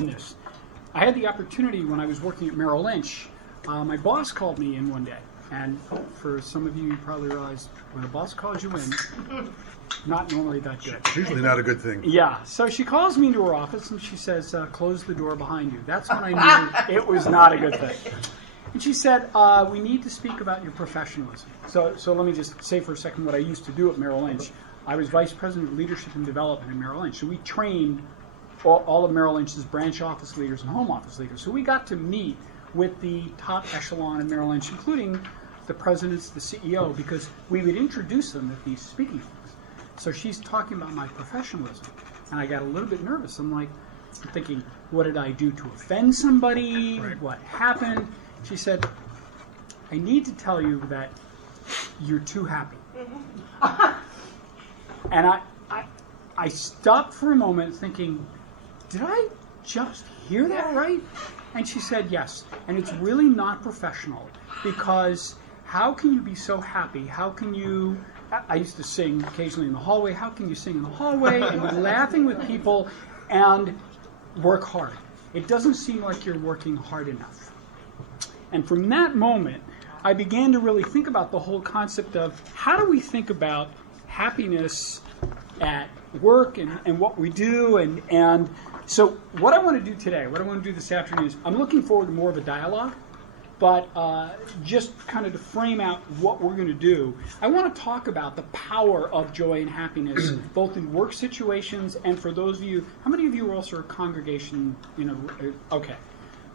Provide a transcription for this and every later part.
in this. I had the opportunity when I was working at Merrill Lynch. My boss called me in one day, and for some of you probably realize when a boss calls you in, not normally that good. It's usually not a good thing. Yeah, so she calls me into her office and she says, close the door behind you. That's when I knew it was not a good thing. And she said, we need to speak about your professionalism. So let me just say for a second what I used to do at Merrill Lynch. I was Vice President of Leadership and Development at Merrill Lynch. So we trained all of Merrill Lynch's branch office leaders and home office leaders. So we got to meet with the top echelon in Merrill Lynch, including the presidents, the CEO, because we would introduce them at these speaking things. So she's talking about my professionalism, and I got a little bit nervous. I'm thinking, what did I do to offend somebody? Right. What happened? She said, I need to tell you that you're too happy. And I stopped for a moment thinking, did I just hear that right? And she said, yes. And it's really not professional, because how can you be so happy? How can you... I used to sing occasionally in the hallway. How can you sing in the hallway and be laughing with people and work hard? It doesn't seem like you're working hard enough. And from that moment, I began to really think about the whole concept of how do we think about happiness at work and what we do. And so what I want to do today, what I want to do this afternoon is I'm looking forward to more of a dialogue. But just kind of to frame out what we're going to do, I want to talk about the power of joy and happiness, both in work situations and for those of you, how many of you are also a congregation, okay.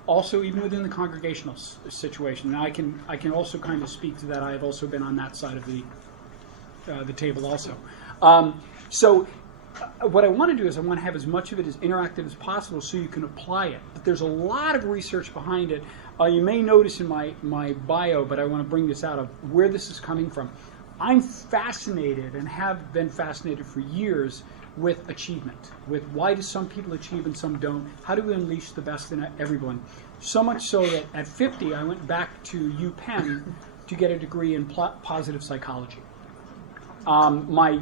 Also, even within the congregational situation. Now, I can also kind of speak to that. I have also been on that side of the table also. So what I want to do is I want to have as much of it as interactive as possible so you can apply it. But there's a lot of research behind it. You may notice in my bio, but I want to bring this out of where this is coming from. I'm fascinated and have been fascinated for years with achievement, with why do some people achieve and some don't? How do we unleash the best in everyone? So much so that at 50, I went back to UPenn to get a degree in positive psychology. My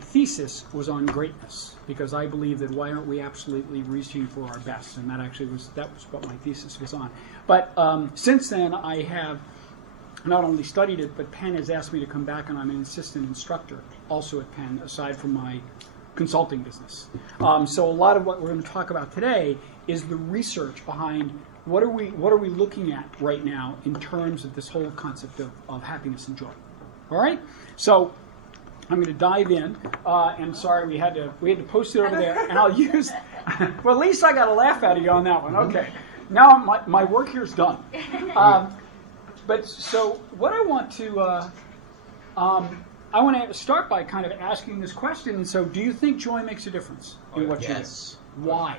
thesis was on greatness, because I believe that why aren't we absolutely reaching for our best, and that was what my thesis was on. But since then, I have not only studied it, but Penn has asked me to come back, and I'm an assistant instructor also at Penn, aside from my consulting business. So a lot of what we're going to talk about today is the research behind what are we looking at right now in terms of this whole concept of happiness and joy. All right, so I'm going to dive in, and sorry we had to post it over there, and I'll use. Well, at least I got a laugh out of you on that one. Okay, now my work here is done. But so what I want to start by kind of asking this question. And so, do you think joy makes a difference in what you do? Yes. Why?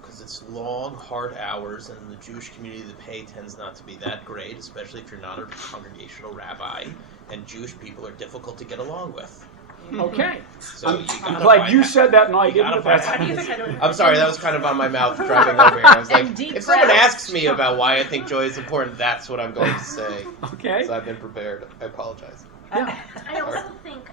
Because it's long, hard hours, and in the Jewish community, the pay tends not to be that great, especially if you're not a congregational rabbi, and Jewish people are difficult to get along with. Okay. So I'm glad you said that and I didn't. I'm sorry, that was kind of on my mouth driving over here. I was like, if someone asks me about why I think joy is important, that's what I'm going to say. Okay. So I've been prepared. I apologize. Yeah. I also think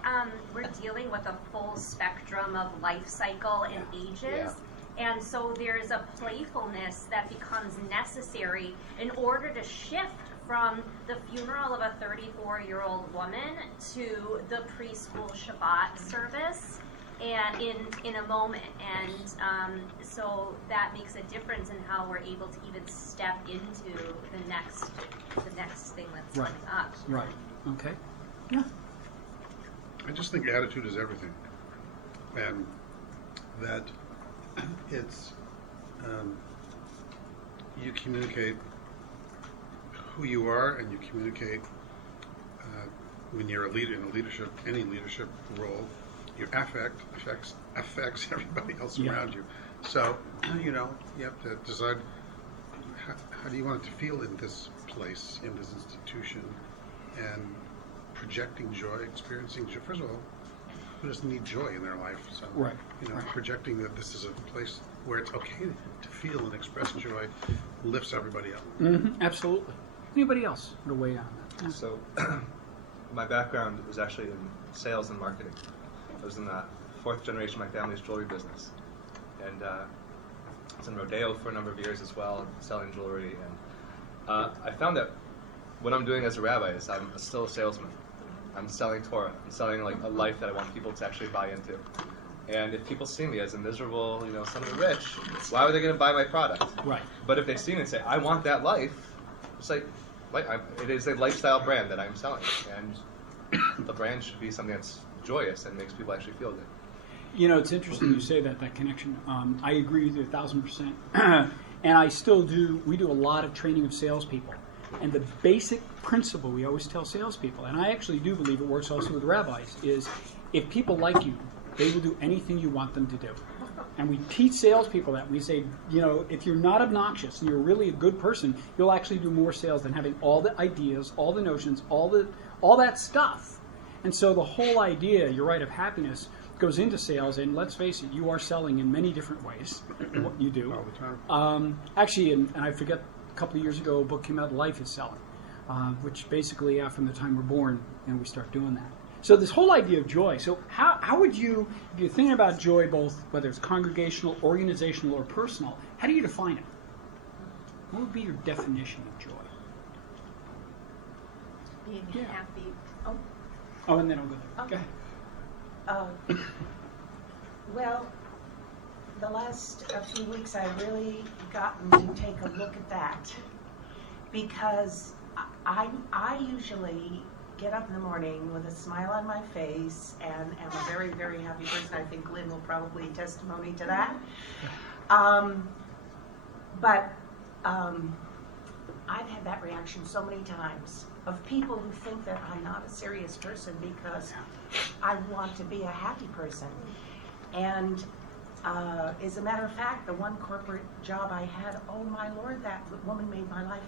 we're dealing with a full spectrum of life cycle and ages. Yeah. And so there's a playfulness that becomes necessary in order to shift from the funeral of a 34-year-old woman to the preschool Shabbat service and in a moment. And so that makes a difference in how we're able to even step into the next thing that's coming up. Right. Okay. Yeah. I just think attitude is everything, and that it's you communicate who you are, and you communicate when you're a leader in a leadership, any leadership role. Your affects everybody else around you. So you have to decide how do you want it to feel in this place, in this institution, and projecting joy, experiencing joy. First of all, who doesn't need joy in their life? So, projecting that this is a place where it's okay to feel and express joy lifts everybody up. Mm-hmm. Absolutely. Anybody else want to weigh on that? So, my background was actually in sales and marketing. I was in the fourth generation of my family's jewelry business. And was in rodeo for a number of years as well, selling jewelry, and I found that what I'm doing as a rabbi is I'm still a salesman. I'm selling Torah. I'm selling like a life that I want people to actually buy into. And if people see me as a miserable, son of a rich, why are they going to buy my product? Right. But if they see me and say, I want that life, it's like it is a lifestyle brand that I'm selling, and the brand should be something that's joyous and makes people actually feel good. It's interesting you say that connection. I agree with you 1,000%. And I still do, we do a lot of training of salespeople. And the basic principle we always tell salespeople, and I actually do believe it works also with rabbis, is if people like you, they will do anything you want them to do. And we teach salespeople that. We say, if you're not obnoxious and you're really a good person, you'll actually do more sales than having all the ideas, all the notions, all that stuff. And so the whole idea, you're right, of happiness goes into sales. And let's face it, you are selling in many different ways. What you do all the time. Actually, and I forget, a couple of years ago, a book came out, Life is Selling, which basically, from the time we're born, and we start doing that. So this whole idea of joy. So how would you, if you're thinking about joy, both whether it's congregational, organizational, or personal, how do you define it? What would be your definition of joy? Being happy. Oh, and then I'll go there. Okay. Go ahead. Well, the last few weeks I've really gotten to take a look at that, because I usually get up in the morning with a smile on my face and am a very, very happy person. I think Lynn will probably testimony to that. But I've had that reaction so many times of people who think that I'm not a serious person because I want to be a happy person. And as a matter of fact, the one corporate job I had, oh my Lord, that woman made my life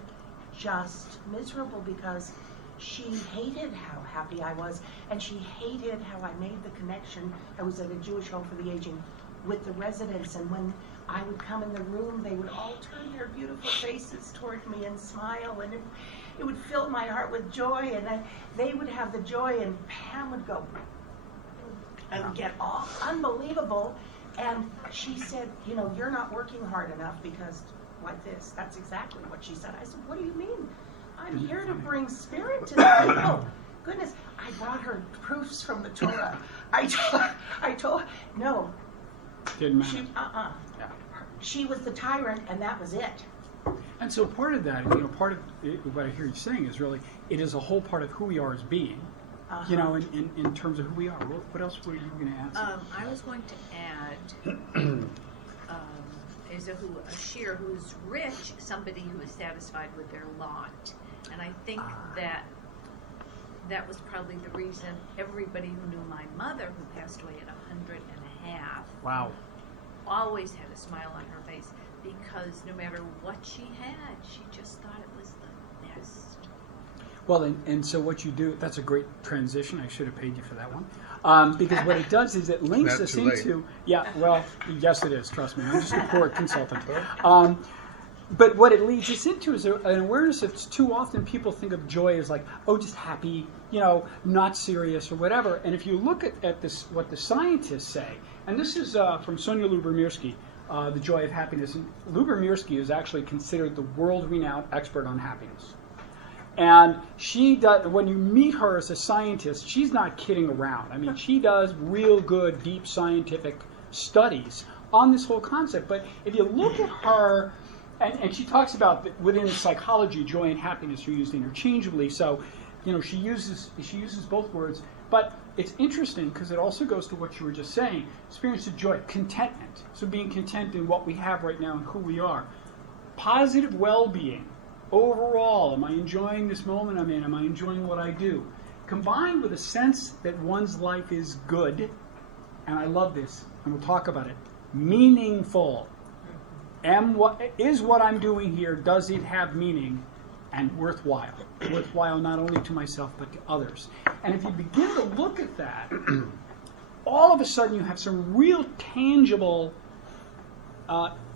just miserable because she hated how happy I was, and she hated how I made the connection. I was at a Jewish home for the aging with the residents, and when I would come in the room, they would all turn their beautiful faces toward me and smile, and it would fill my heart with joy, and they would have the joy, and Pam would go and get all unbelievable. And she said, you're not working hard enough because like this. That's exactly what she said. I said, what do you mean? I'm here to bring spirit to the people. Goodness, I brought her proofs from the Torah. I told, no. Didn't matter. Yeah. She was the tyrant, and that was it. And so part of that, part of what I hear you saying is really, it is a whole part of who we are as being. In terms of who we are. What else were you going to add? I was going to add, is a sheer who's rich, somebody who is satisfied with their lot. And I think that was probably the reason everybody who knew my mother, who passed away at 100.5, wow, always had a smile on her face, because no matter what she had, she just thought it was the best. Well, and so what you do, that's a great transition. I should have paid you for that one. Because what it does is it links us into... Yeah, well, yes it is, trust me. I'm just a poor consultant. But what it leads us into is an awareness that too often people think of joy as like, just happy, not serious or whatever. And if you look at this, what the scientists say, and this is from Sonia Lyubomirsky, The Joy of Happiness. And Lyubomirsky is actually considered the world-renowned expert on happiness. And she does, when you meet her as a scientist, she's not kidding around. I mean, she does real good, deep scientific studies on this whole concept. But if you look at her, and she talks about that within psychology, joy and happiness are used interchangeably. So, she uses both words. But it's interesting because it also goes to what you were just saying. Experience of joy, contentment. So being content in what we have right now and who we are. Positive well-being. Overall, am I enjoying this moment I'm in? Am I enjoying what I do? Combined with a sense that one's life is good, and I love this, and we'll talk about it, meaningful. Is what I'm doing here, does it have meaning and worthwhile? Worthwhile not only to myself, but to others. And if you begin to look at that, all of a sudden you have some real tangible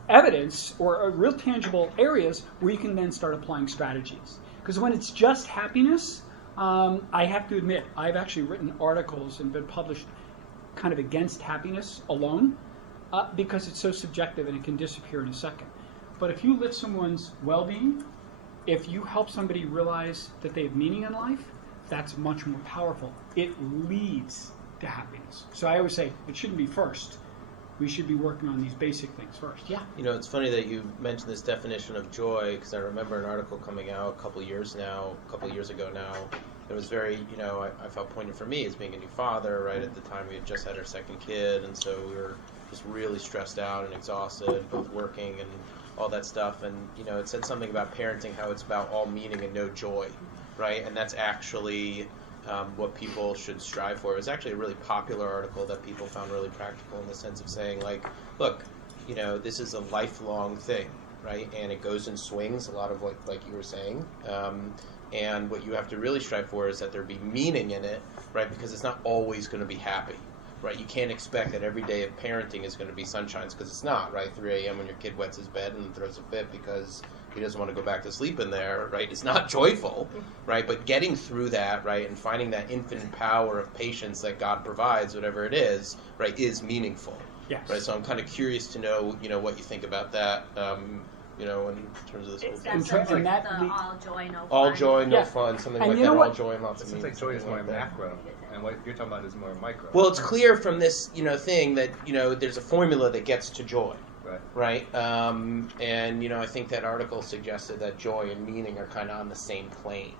evidence or real tangible areas where you can then start applying strategies. Because when it's just happiness, I have to admit, I've actually written articles and been published kind of against happiness alone. because it's so subjective and it can disappear in a second. But if you lift someone's well-being, if you help somebody realize that they have meaning in life, that's much more powerful. It leads to happiness. So I always say it shouldn't be first. We should be working on these basic things first. Yeah. You know, it's funny that you mentioned this definition of joy, because I remember an article coming out a couple of years ago now. It was very, I felt poignant for me as being a new father, right? At the time we had just had our second kid, and so we were just really stressed out and exhausted, both working and all that stuff. And, it said something about parenting, how it's about all meaning and no joy, right? And that's actually what people should strive for. It was actually a really popular article that people found really practical in the sense of saying, like, look, this is a lifelong thing, right? And it goes in swings, a lot of like you were saying. And what you have to really strive for is that there be meaning in it, right? Because it's not always going to be happy, right? You can't expect that every day of parenting is going to be sunshines, because it's not, right? 3 a.m. when your kid wets his bed and throws a fit because he doesn't want to go back to sleep in there, right? It's not joyful, right? But getting through that, right, and finding that infinite power of patience that God provides, whatever it is, right, is meaningful. Yes. Right. So I'm kind of curious to know, what you think about that, in terms of this whole thing. That sounds like that the all joy, no fun. All joy, no Yeah. fun, something And like you that. know All what? joy and lots It of seems meaning. like joy is more something like that. macro, and what you're talking about is more micro. Well, it's clear from this, thing that, there's a formula that gets to joy. Right. Right? I think that article suggested that joy and meaning are kind of on the same plane.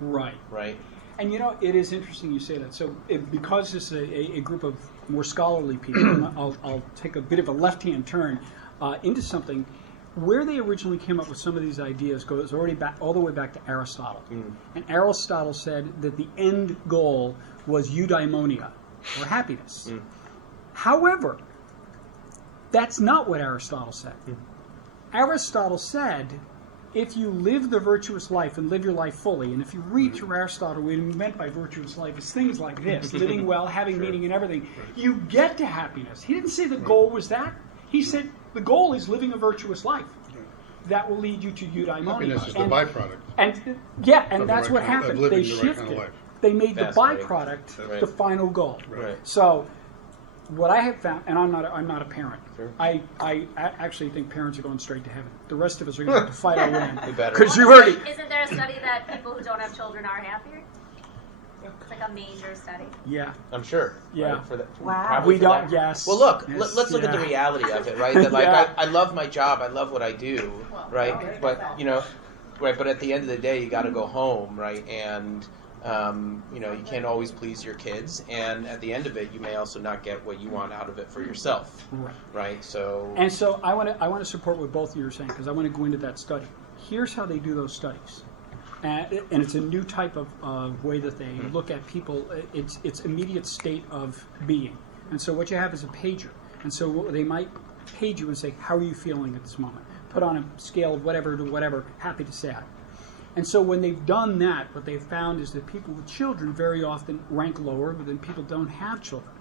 Right. Right? And it is interesting you say that. So because this is a group of more scholarly people, I'll take a bit of a left-hand turn into something. Where they originally came up with some of these ideas goes all the way back to Aristotle. And Aristotle said that the end goal was eudaimonia, or happiness. However, that's not what Aristotle said. Aristotle said, if you live the virtuous life and live your life fully, and if you read through Aristotle, what he meant by virtuous life is things like this, living well, having meaning and everything, you get to happiness. He didn't say the goal was that. He said the goal is living a virtuous life. That will lead you to eudaimonia. Happiness is the byproduct. And that's what happened. They shifted. They made the byproduct the final goal. Right. So what I have found, and I'm not a parent. Sure. I actually think parents are going straight to heaven. The rest of us are going to have to fight our way in. You better. Because you already. Isn't there a study that people who don't have children are happier? It's like a major study. Yeah. I'm sure. Yeah. Right, for that, Wow. probably We for don't. that. Yes. Well, look. Yes, Let's look at the yeah. reality of it, right? That Yeah. I love my job. I love what I do, right? But right. But at the end of the day, you got to go home, right? And you can't always please your kids, and at the end of it, you may also not get what you want out of it for yourself, right? So. And so I want to support what both of you are saying, because I want to go into that study. Here's how they do those studies. And it's a new type of way that they look at people. It's immediate state of being. And so what you have is a pager. And so they might page you and say, how are you feeling at this moment? Put on a scale of whatever to whatever, happy to sad. And so when they've done that, what they've found is that people with children very often rank lower than people who don't have children.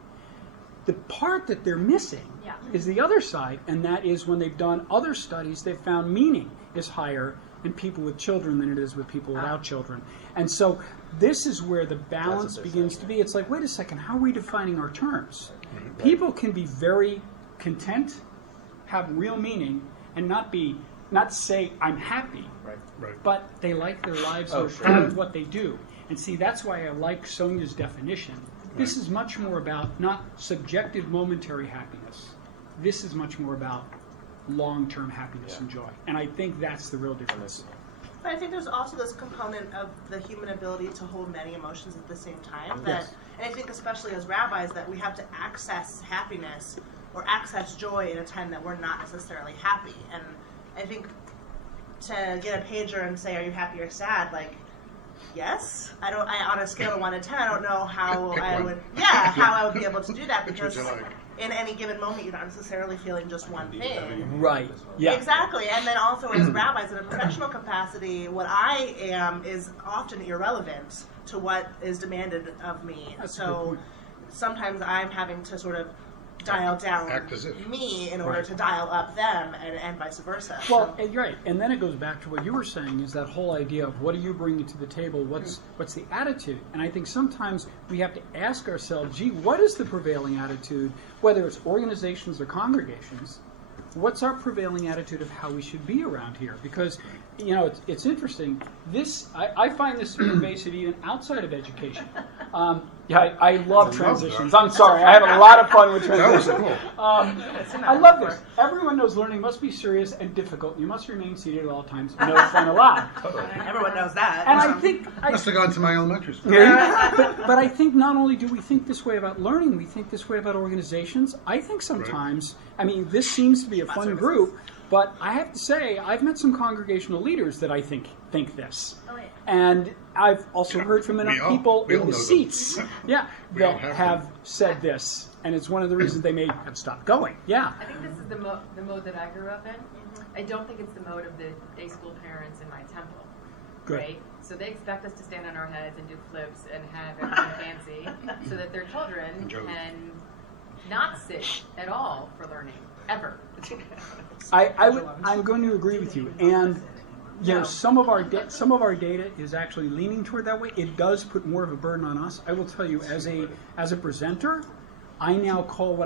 The part that they're missing is the other side, and that is when they've done other studies, they've found meaning is higher in people with children than it is with people without children. And so this is where the balance begins to be. It's like, wait a second, how are we defining our terms? People can be very content, have real meaning, and not say, I'm happy, Right. but they like their lives, Oh, they're sure. proud of what they do. And see, that's why I like Sonia's definition. This is much more about not subjective momentary happiness. This is much more about long-term happiness and joy. And I think that's the real difference. But I think there's also this component of the human ability to hold many emotions at the same time. And I think especially as rabbis that we have to access happiness or access joy in a time that we're not necessarily happy. And I think to get a pager and say, are you happy or sad? Like, yes. On a scale of 1 to 10, I don't know how I would be able to do that, because in any given moment you're not necessarily feeling just one thing. Right. Yeah. Exactly. And then also as rabbis in a professional capacity, what I am is often irrelevant to what is demanded of me. That's a good So point. sometimes I'm having to sort of dial down Act as if. me in order Right. to dial up them, and vice versa. Well, So- and you're right, and then it goes back to what you were saying, is that whole idea of what are you bringing to the table, what's the attitude? And I think sometimes we have to ask ourselves, gee, what is the prevailing attitude, whether it's organizations or congregations, what's our prevailing attitude of how we should be around here? Because, it's interesting. I find this pervasive even outside of education. I love transitions. I'm sorry. I have a lot of fun with That was transitions. cool. I love this. Everyone knows learning must be serious and difficult. You must remain seated at all times. No fun allowed. Everyone knows that. And I think... Must have gone to my elementary school. but I think not only do we think this way about learning, we think this way about organizations. I think sometimes, this seems to be a fun group, but I have to say, I've met some congregational leaders that I think this. Oh, yeah. And I've also heard from enough people we all in the know them. seats We all that have have said this. And it's one of the reasons they may have stopped going. Yeah. I think this is the mode that I grew up in. I don't think it's the mode of the day school parents in my temple. Good. Right? So they expect us to stand on our heads and do flips and have everything fancy so that their children can not sit at all for learning, ever. I'm going to agree with you. And some of our data is actually leaning toward that way. It does put more of a burden on us. I will tell you, as a presenter, I now call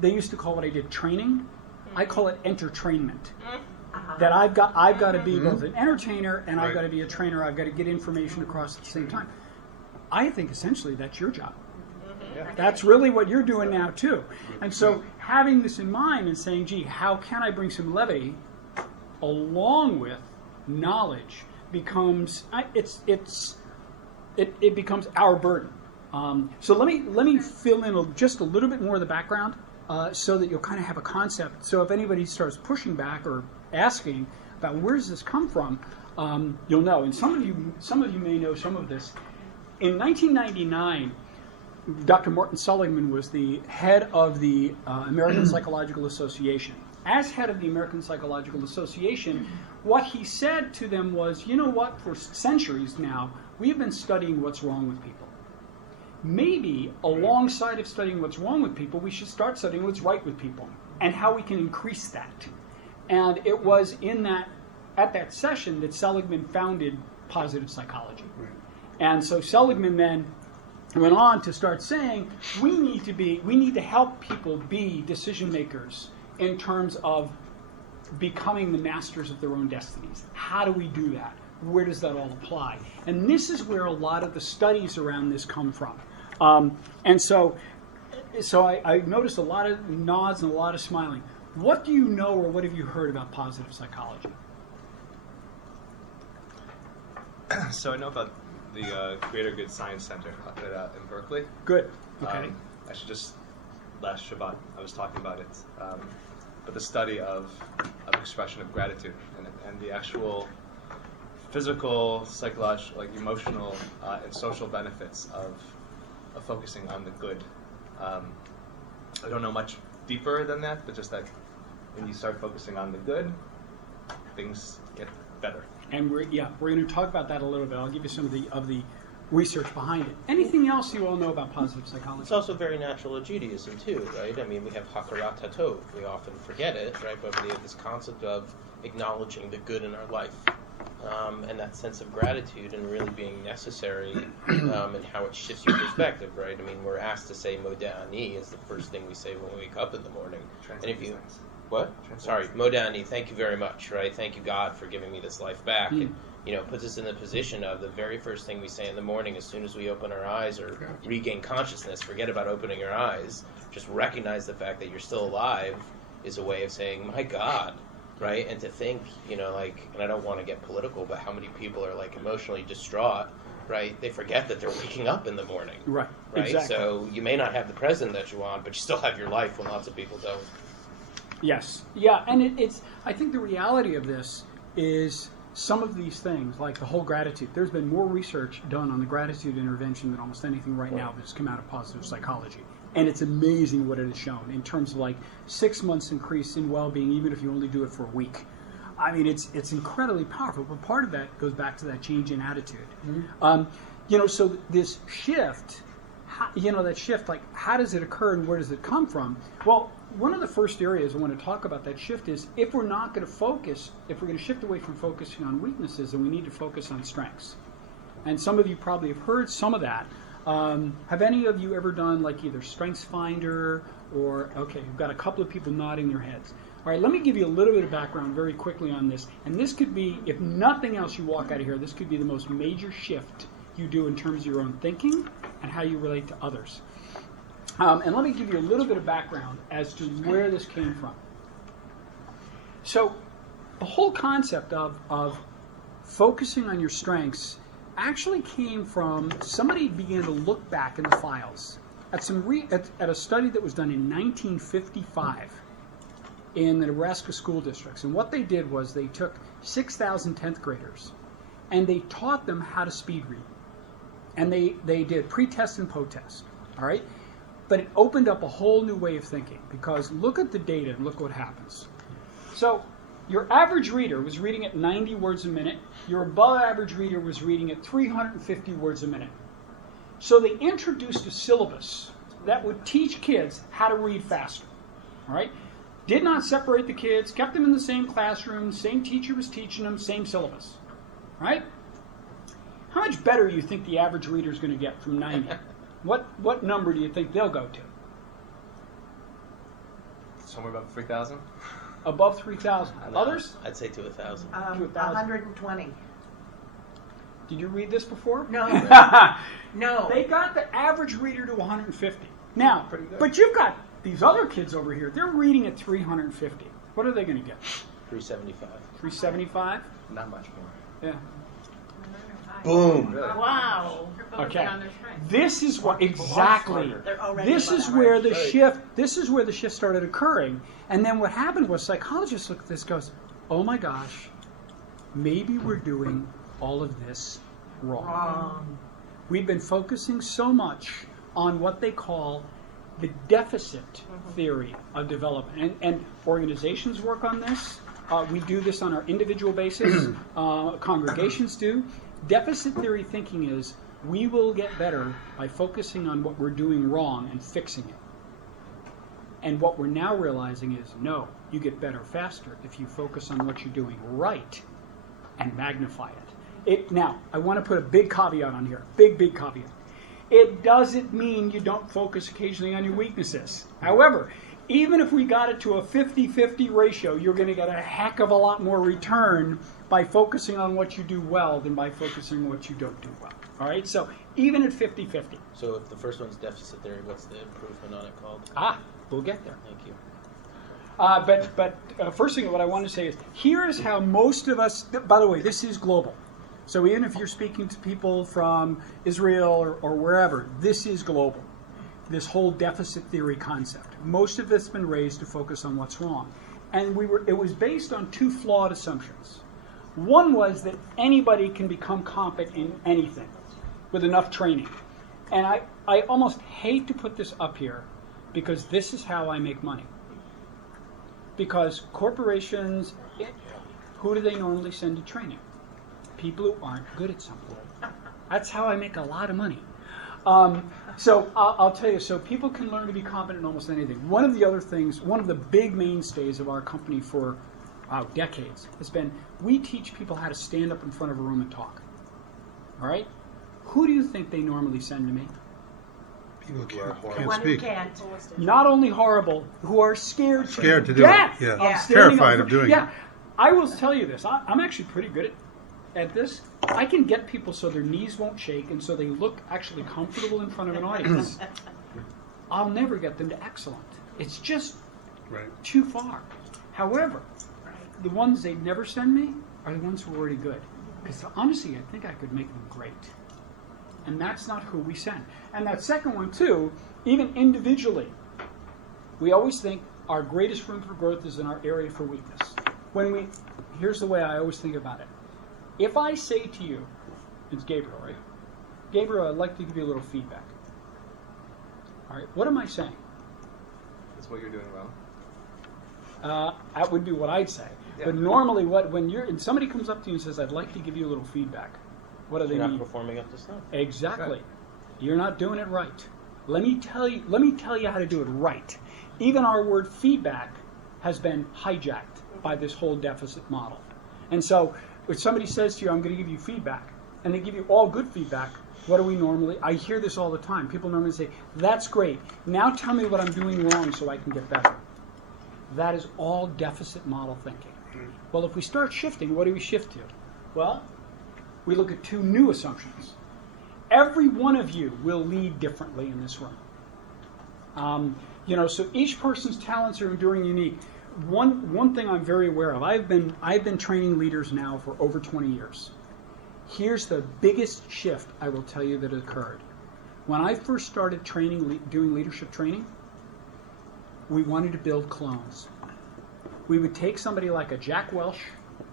they used to call what I did training. I call it entertainment. That I've got to be both an entertainer and I've got to be a trainer. I've got to get information across at the same time. I think essentially that's your job. That's really what you're doing now too. And so having this in mind and saying, gee, how can I bring some levity along with knowledge becomes it becomes our burden. So let me fill in just a little bit more of the background so that you'll kind of have a concept. So if anybody starts pushing back or asking about where does this come from, you'll know. And some of you may know some of this. In 1999, Dr. Martin Seligman was the head of the American Psychological Association. As head of the American Psychological Association, what he said to them was, you know what, for centuries now, we've been studying what's wrong with people. Maybe alongside of studying what's wrong with people, we should start studying what's right with people and how we can increase that. And it was at that session that Seligman founded positive psychology. And so Seligman then went on to start saying we need to help people be decision makers in terms of becoming the masters of their own destinies. How do we do that? Where does that all apply? And this is where a lot of the studies around this come from. And so I noticed a lot of nods and a lot of smiling. What do you know or what have you heard about positive psychology? So I know about the Greater Good Science Center up in Berkeley. Good. Okay. Actually, just last Shabbat I was talking about it. But the study of expression of gratitude and the actual physical, psychological, emotional, and social benefits of focusing on the good. I don't know much deeper than that, but just that when you start focusing on the good, things get better. And we're going to talk about that a little bit. I'll give you some of the research behind it. Anything else you all know about positive psychology? It's also very natural to Judaism too, right? We have Hakarat HaTov. We often forget it, right? But we have this concept of acknowledging the good in our life. And that sense of gratitude and really being necessary and how it shifts your perspective, right? We're asked to say Modeh Ani is the first thing we say when we wake up in the morning. And if you... What? Sorry, Modeh Ani, thank you very much, right? Thank you, God, for giving me this life back. And, puts us in the position of the very first thing we say in the morning as soon as we open our eyes or regain consciousness, forget about opening your eyes, just recognize the fact that you're still alive is a way of saying, my God, right? And to think, and I don't want to get political, but how many people are emotionally distraught, right? They forget that they're waking up in the morning. Right. Exactly. So you may not have the president that you want, but you still have your life when lots of people don't. Yes. Yeah, and it's I think the reality of this is some of these things, like the whole gratitude. There's been more research done on the gratitude intervention than almost anything right now that's come out of positive psychology. And it's amazing what it has shown in terms of 6 months increase in well-being, even if you only do it for a week. It's incredibly powerful, but part of that goes back to that change in attitude. So this shift that shift, like how does it occur and where does it come from? Well, one of the first areas I want to talk about that shift is if we're not going to focus, if we're going to shift away from focusing on weaknesses, then we need to focus on strengths. And some of you probably have heard some of that. Have any of you ever done like either StrengthsFinder or, okay, you've got a couple of people nodding their heads. All right, let me give you a little bit of background very quickly on this. And this could be, if nothing else you walk out of here, this could be the most major shift you do in terms of your own thinking and how you relate to others. And let me give you a little bit of background as to where this came from. So the whole concept of focusing on your strengths actually came from somebody began to look back in the files at at a study that was done in 1955 in the Nebraska school districts. And what they did was they took 6,000 10th graders and they taught them how to speed read. And they did pre-test and post-test, all right? But it opened up a whole new way of thinking because look at the data and look what happens. So your average reader was reading at 90 words a minute. Your above average reader was reading at 350 words a minute. So they introduced a syllabus that would teach kids how to read faster, all right? Did not separate the kids, kept them in the same classroom, same teacher was teaching them, same syllabus, right? How much better do you think the average reader is going to get from 90? What number do you think they'll go to? Somewhere about 3,000. Above 3,000. Others? I'd say to 1,000. 120. Did you read this before? No. No. They got the average reader to 150. Now, but you've got these other kids over here. They're reading at 350. What are they going to get? 375. 375? Not much more. Yeah. Boom. Really? Wow. They're focusing Okay. on their strengths. This is what exactly. They're already This above is average. where the shift. This is where the shift started occurring. And then what happened was psychologists looked at this, goes, "Oh my gosh, maybe we're doing all of this wrong. We've been focusing so much on what they call the deficit theory of development, and organizations work on this. We do this on our individual basis. Congregations do. Deficit theory thinking is we will get better by focusing on what we're doing wrong and fixing it. And what we're now realizing is, no, you get better faster if you focus on what you're doing right and magnify it. Now, I want to put a big caveat on here. Big caveat. It doesn't mean you don't focus occasionally on your weaknesses. However, even if we got it to a 50-50 ratio, you're going to get a heck of a lot more return by focusing on what you do well than by focusing on what you don't do well. All right? So even at 50-50. So if the first one's deficit theory, what's the improvement on it called? We'll get there. Thank you. But first thing what I want to say is, here's how most of us, by the way, this is global. So even if you're speaking to people from Israel or wherever, this is global. This whole deficit theory concept. Most of it's been raised to focus on what's wrong. And it was based on two flawed assumptions. One was that anybody can become competent in anything with enough training. And I almost hate to put this up here because this is how I make money. Because corporations, who do they normally send to training? People who aren't good at something. That's how I make a lot of money. So I'll tell you, so people can learn to be competent in almost anything. One of the other things, one of the big mainstays of our company for decades has been we teach people how to stand up in front of a room and talk. All right? Who do you think they normally send to me? People The can't one who speak. can't. Not only horrible, who are scared To do death it. Yeah. Yeah. standing Terrified up. of doing Yeah. it. I will tell you this. I'm actually pretty good at this. I can get people so their knees won't shake and so they look actually comfortable in front of an audience. I'll never get them to excellent. It's just Right. too far. However, the ones they never send me are the ones who are already good. Because honestly, I think I could make them great. And that's not who we send. And that second one, too, even individually, we always think our greatest room for growth is in our area for weakness. Here's the way I always think about it. If I say to you, it's Gabriel, right? Gabriel, I'd like to give you a little feedback. All right, what am I saying? That's what you're doing well. That would be what I'd say. Yeah. But normally, when somebody comes up to you and says, "I'd like to give you a little feedback," what do they You're not mean? performing up to snuff. Exactly. You're not doing it right. Let me tell you how to do it right. Even our word feedback has been hijacked by this whole deficit model. And so if somebody says to you, I'm going to give you feedback, and they give you all good feedback, what do we normally, I hear this all the time. People normally say, that's great. Now tell me what I'm doing wrong so I can get better. That is all deficit model thinking. Well, if we start shifting, what do we shift to? Well, we look at two new assumptions. Every one of you will lead differently in this room. So each person's talents are enduring and unique. One thing I'm very aware of, I've been training leaders now for over 20 years. Here's the biggest shift I will tell you that occurred. When I first started doing leadership training, we wanted to build clones. We would take somebody like a Jack Welch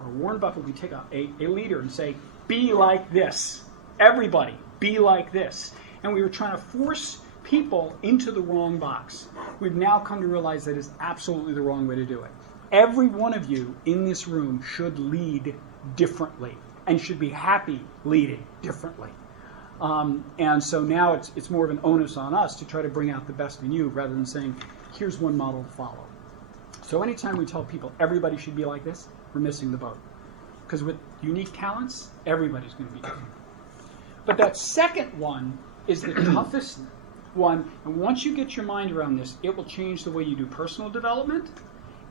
or Warren Buffett, we'd take a leader and say, be like this. Everybody, be like this. And we were trying to force people into the wrong box. We've now come to realize that is absolutely the wrong way to do it. Every one of you in this room should lead differently and should be happy leading differently. And so now it's more of an onus on us to try to bring out the best in you rather than saying, here's one model to follow. So anytime we tell people everybody should be like this, we're missing the boat. Because with unique talents, everybody's going to be different. But that second one is the toughest one. And once you get your mind around this, it will change the way you do personal development.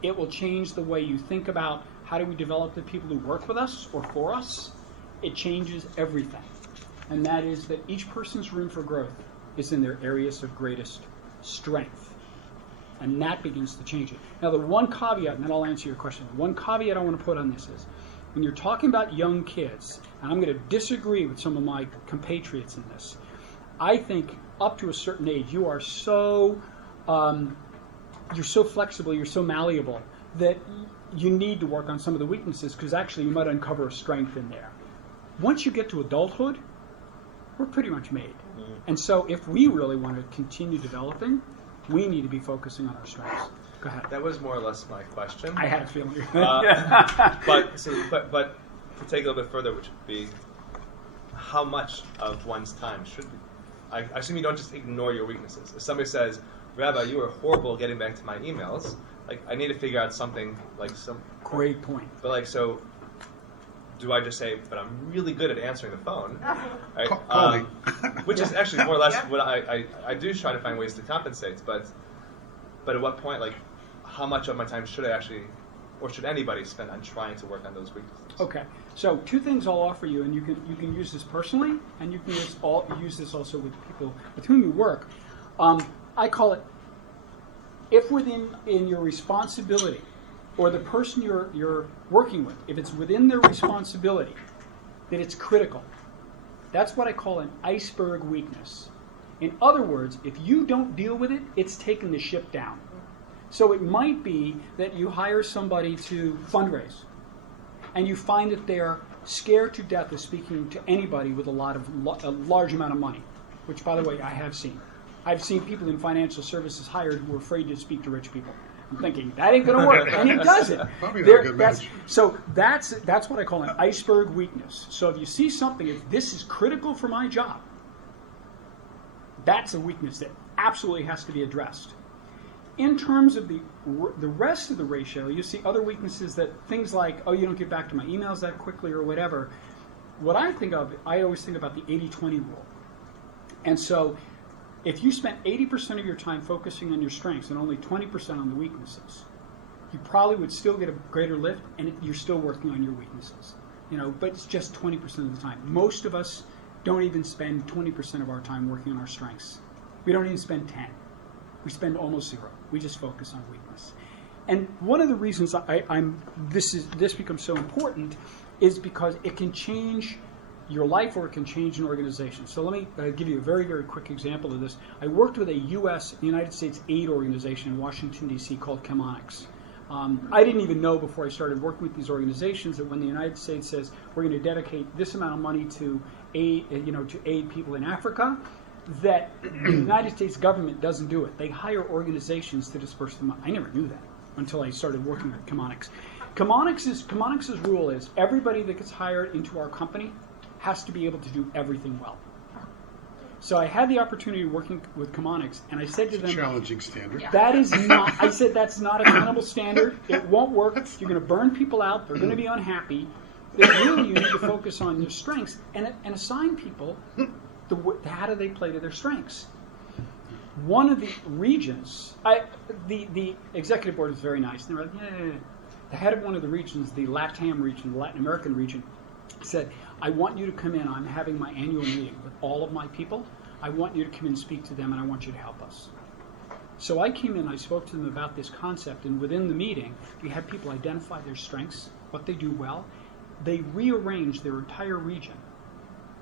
It will change the way you think about how do we develop the people who work with us or for us. It changes everything. And that is that each person's room for growth is in their areas of greatest strength. And that begins to change it. Now, the one caveat, and then I'll answer your question, one caveat I want to put on this is, when you're talking about young kids, and I'm going to disagree with some of my compatriots in this, I think up to a certain age, you are so flexible, you're so malleable, that you need to work on some of the weaknesses, because actually you might uncover a strength in there. Once you get to adulthood, we're pretty much made. Mm-hmm. And so if we really want to continue developing, we need to be focusing on our strengths. Go ahead. That was more or less my question. I had a feeling. But to take it a little bit further, which would be, how much of one's time should be? I assume you don't just ignore your weaknesses. If somebody says, Rabbi, you were horrible getting back to my emails, like, I need to figure out something, like some... Great point. But like, so, do I just say, but I'm really good at answering the phone, right? Call me. Which is actually more or less what I do try to find ways to compensate, but at what point, like, how much of my time should I actually, or should anybody spend on trying to work on those weaknesses? Okay, so two things I'll offer you, and you can use this personally, and you can use this also with people with whom you work. I call it, if within your responsibility, or the person you're working with, if it's within their responsibility, that it's critical. That's what I call an iceberg weakness. In other words, if you don't deal with it, it's taking the ship down. So it might be that you hire somebody to fundraise, and you find that they're scared to death of speaking to anybody with a large amount of money, which, by the way, I have seen. I've seen people in financial services hired who are afraid to speak to rich people. I'm thinking, that ain't going to work, and he does it. Probably not a good match. So that's what I call an iceberg weakness. So if you see something, if this is critical for my job, that's a weakness that absolutely has to be addressed. In terms of the rest of the ratio, you see other weaknesses, that things like, oh, you don't get back to my emails that quickly or whatever. What I think of, I always think about the 80-20 rule. And so if you spent 80% of your time focusing on your strengths and only 20% on the weaknesses, you probably would still get a greater lift, and you're still working on your weaknesses. But it's just 20% of the time. Most of us don't even spend 20% of our time working on our strengths. We don't even spend 10. We spend almost zero. We just focus on weakness. And one of the reasons this becomes so important is because it can change your life, or it can change an organization. So let me give you a very, very quick example of this. I worked with a United States aid organization in Washington, D.C. called Chemonics. I didn't even know before I started working with these organizations that when the United States says we're going to dedicate this amount of money to aid people in Africa, that the United States government doesn't do it. They hire organizations to disperse the money. I never knew that until I started working with Chemonics. Chemonics' rule is everybody that gets hired into our company has to be able to do everything well. So I had the opportunity working with Chemonics, and I said to them, challenging standard. that is not, I said, that's not a tenable standard. It won't work. You're going to burn people out. They're going to be unhappy. That really you need to focus on your strengths and assign people how do they play to their strengths. One of the regions, the executive board was very nice. They were like, yeah. The head of one of the regions, the LATAM region, the Latin American region, said, I want you to come in. I'm having my annual meeting with all of my people. I want you to come in and speak to them, and I want you to help us. So I came in, I spoke to them about this concept, and within the meeting, we had people identify their strengths, what they do well. They rearranged their entire region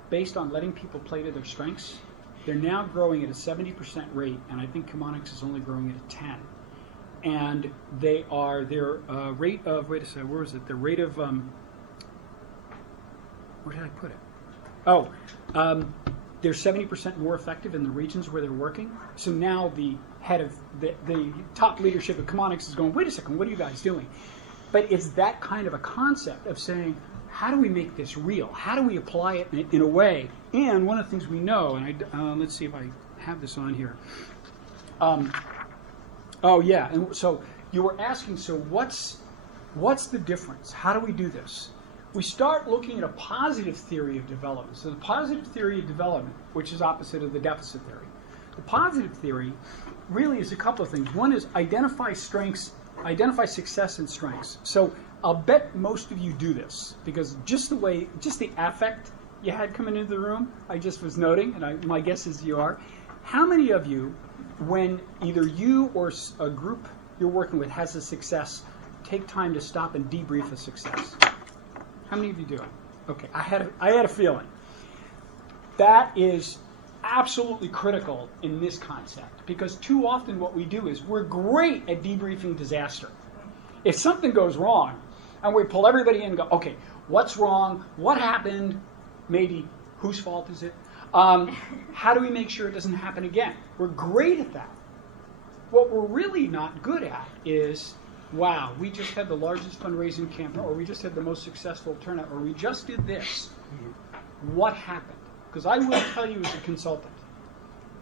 based on letting people play to their strengths. They're now growing at a 70% rate, and I think Chemonics is only growing at a 10. And their rate of, wait a second, where is it? The rate of, where did I put it? Oh, they're 70% more effective in the regions where they're working. So now the head of the top leadership of Chemonics is going, wait a second, what are you guys doing? But it's that kind of a concept of saying, how do we make this real? How do we apply it in a way? And one of the things we know, and let's see if I have this on here. Oh yeah, and so you were asking, so what's the difference? How do we do this? We start looking at a positive theory of development. So the positive theory of development, which is opposite of the deficit theory. The positive theory really is a couple of things. One is identify strengths, identify success and strengths. So I'll bet most of you do this because just the affect you had coming into the room, I just was noting, and my guess is you are. How many of you, when either you or a group you're working with has a success, take time to stop and debrief a success? How many of you do it? Okay, I had a feeling. That is absolutely critical in this concept because too often what we do is we're great at debriefing disaster. If something goes wrong and we pull everybody in and go, okay, what's wrong? What happened? Maybe whose fault is it? How do we make sure it doesn't happen again? We're great at that. What we're really not good at is, wow, we just had the largest fundraising campaign, or we just had the most successful turnout, or we just did this. What happened? Because I will tell you as a consultant,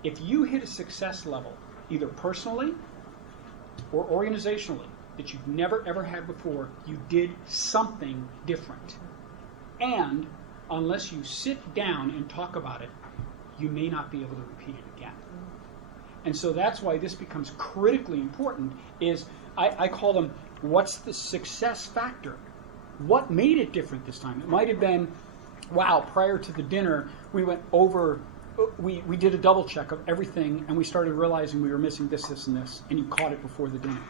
if you hit a success level, either personally or organizationally, that you've never ever had before, you did something different. And unless you sit down and talk about it, you may not be able to repeat it again. And so that's why this becomes critically important is, I call them, what's the success factor? What made it different this time? It might have been, wow, prior to the dinner, we went over, we did a double check of everything, and we started realizing we were missing this, this, and this, and you caught it before the dinner.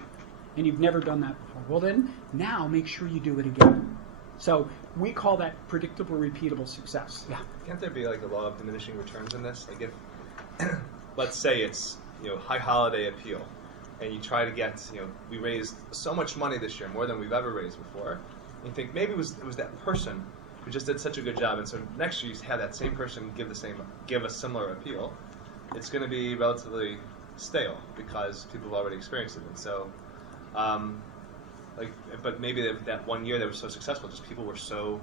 And you've never done that before. Well then, now make sure you do it again. So we call that predictable, repeatable success. Yeah. Can't there be like a law of diminishing returns in this? Like if, let's say it's high holiday appeal, and you try to get we raised so much money this year, more than we've ever raised before. And you think maybe it was that person who just did such a good job, and so next year you have that same person give a similar appeal. It's going to be relatively stale because people have already experienced it, and so. But maybe that one year they were so successful, just people were so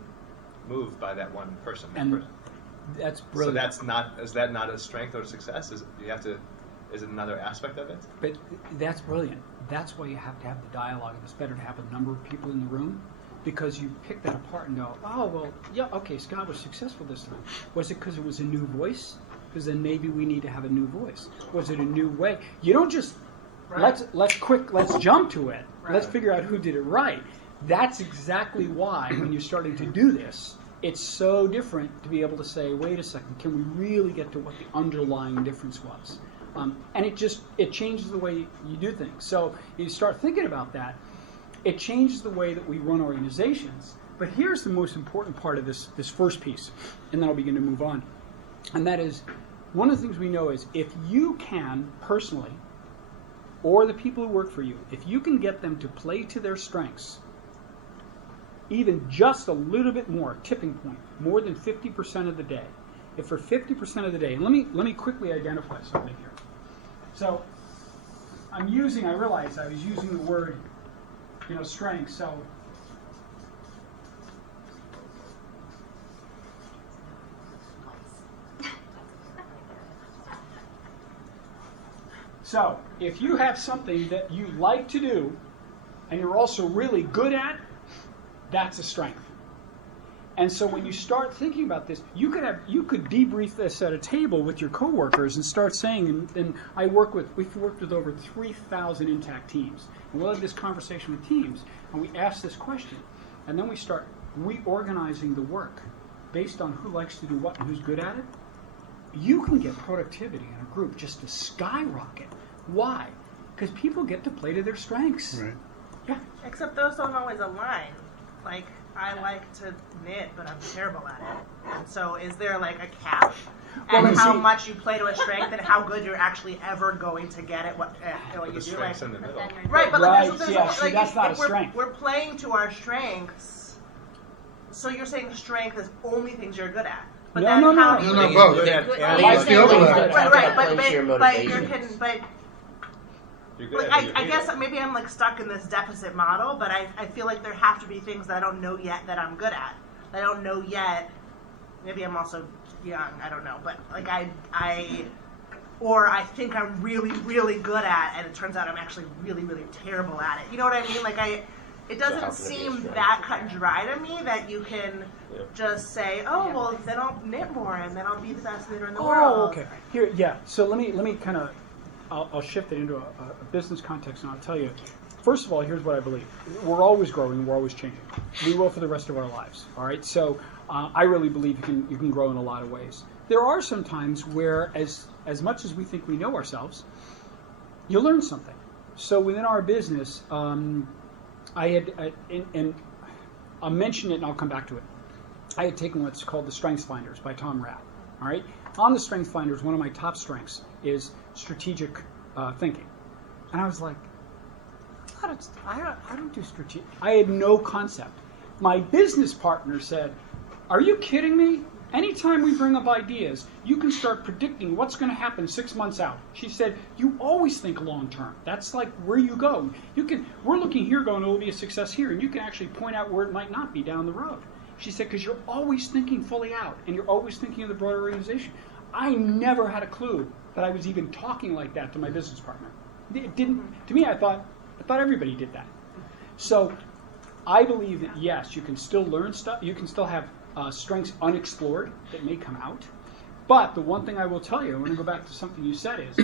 moved by that one person. That's brilliant. So is that not a strength or a success? Is it another aspect of it? But that's brilliant. That's why you have to have the dialogue. It's better to have a number of people in the room because you pick that apart and go, oh, well, yeah, okay, Scott was successful this time. Was it because it was a new voice? Because then maybe we need to have a new voice. Was it a new way? You don't just let's jump to it. Right. Let's figure out who did it right. That's exactly why when you're starting to do this, it's so different to be able to say, wait a second, can we really get to what the underlying difference was? And it changes the way you do things. So you start thinking about that, it changes the way that we run organizations. But here's the most important part of this first piece, and then I'll begin to move on. And that is, one of the things we know is if you can personally, or the people who work for you, if you can get them to play to their strengths, even just a little bit more, tipping point, more than 50% of the day. If for 50% of the day, and let me quickly identify something here. So I realized I was using the word, strength. So So, if you have something that you like to do and you're also really good at, that's a strength. And so when you start thinking about this, you could debrief this at a table with your coworkers and start saying, and we've worked with over 3,000 intact teams. And we'll have this conversation with teams, and we ask this question. And then we start reorganizing the work based on who likes to do what and who's good at it. You can get productivity in a group just to skyrocket. Why? Because people get to play to their strengths. Right. Yeah. Except those don't always align. Like, I like to knit, but I'm terrible at it. And so is there like a cap? Well, And how much you play to a strength and how good you're actually ever going to get at what you The do. strengths Like, in the middle. right, but Right, there's yeah, see, like, that's not if a strength. We're playing to our strengths. So you're saying strength is only things you're good at. But No, then no, how no, do you no, both. Yeah, Like the overlap. Right, Plays to your but you're motivations. You're good like, at it, you I hate guess it. maybe I'm like stuck in this deficit model, but I feel like there have to be things that I don't know yet that I'm good at. I don't know yet. Maybe I'm also young. I don't know, but like I think I'm really, really good at, and it turns out I'm actually really, really terrible at it. You know what I mean? Like it how doesn't can it be a seem strength? that cut and dry to me that you can just say, oh well, then I'll knit more, and then I'll be the best knitter in the world. Oh, okay. Here, yeah. So let me kind of, I'll shift it into a business context, and I'll tell you. First of all, here's what I believe: we're always growing, we're always changing. We will for the rest of our lives. All right. So I really believe you can grow in a lot of ways. There are some times where, as much as we think we know ourselves, you learn something. So within our business, I had, and I'll mention it and I'll come back to it. I had taken what's called the Strengths Finders by Tom Rath. All right. On the Strengths Finders, one of my top strengths is strategic thinking, and I was like, I don't do strategic. I had no concept. My business partner said, "Are you kidding me? Anytime we bring up ideas, you can start predicting what's going to happen 6 months out." She said, "You always think long term. That's like where you go. We're looking here going, it'll be a success here, and you can actually point out where it might not be down the road." She said, "Because you're always thinking fully out, and you're always thinking of the broader organization." I never had a clue that I was even talking like that to my business partner. It didn't. To me, I thought everybody did that. So I believe that yes, you can still learn stuff. You can still have strengths unexplored that may come out. But the one thing I will tell you, I'm going to go back to something you said is,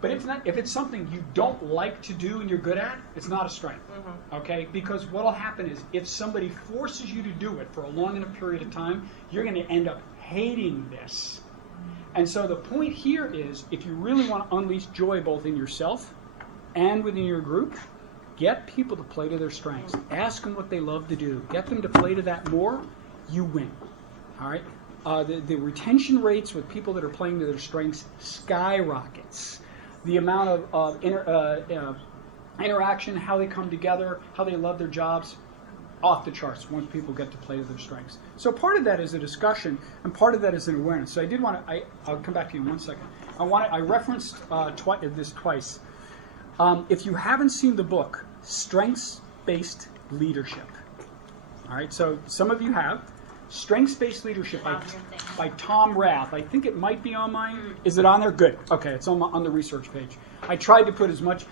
but if it's something you don't like to do and you're good at, it's not a strength. Okay? Because what will happen is if somebody forces you to do it for a long enough period of time, you're going to end up hating this. And so the point here is, if you really want to unleash joy both in yourself and within your group, get people to play to their strengths. Ask them what they love to do. Get them to play to that more. You win. All right? The retention rates with people that are playing to their strengths skyrockets. The amount of interaction, how they come together, how they love their jobs, off the charts once people get to play to their strengths. So part of that is a discussion, and part of that is an awareness. So I did want to, I'll come back to you in 1 second. I referenced this twice. If you haven't seen the book, Strengths-Based Leadership. All right, so some of you have. Strengths-Based Leadership by Tom Rath. I think it might be on mine. Is it on there? Good. Okay, it's on the research page. I tried to put as much.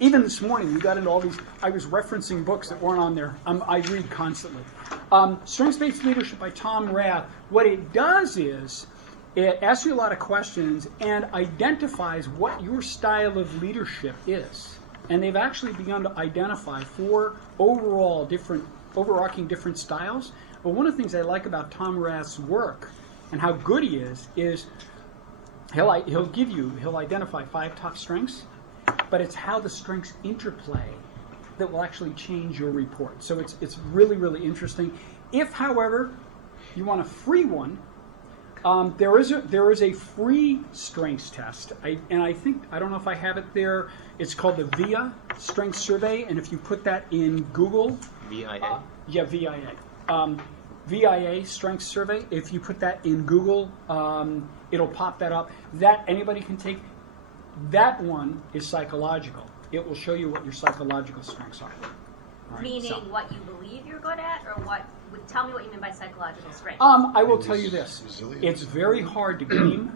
Even this morning, we got into all these. I was referencing books that weren't on there. I read constantly. Strengths-Based Leadership by Tom Rath. What it does is it asks you a lot of questions and identifies what your style of leadership is. And they've actually begun to identify 4 overarching different styles. But one of the things I like about Tom Rath's work and how good he is he'll identify 5 top strengths, but it's how the strengths interplay that will actually change your report. So it's really, really interesting. If, however, you want a free one, there is a free strengths test. I don't know if I have it there. It's called the VIA Strengths Survey, and if you put that in Google, VIA. VIA. VIA Strengths Survey. If you put that in Google, it'll pop that up. That anybody can take. That one is psychological. It will show you what your psychological strengths are. All right, Meaning what you believe you're good at, or what? Tell me what you mean by psychological strength. I will tell you this. It's very hard to game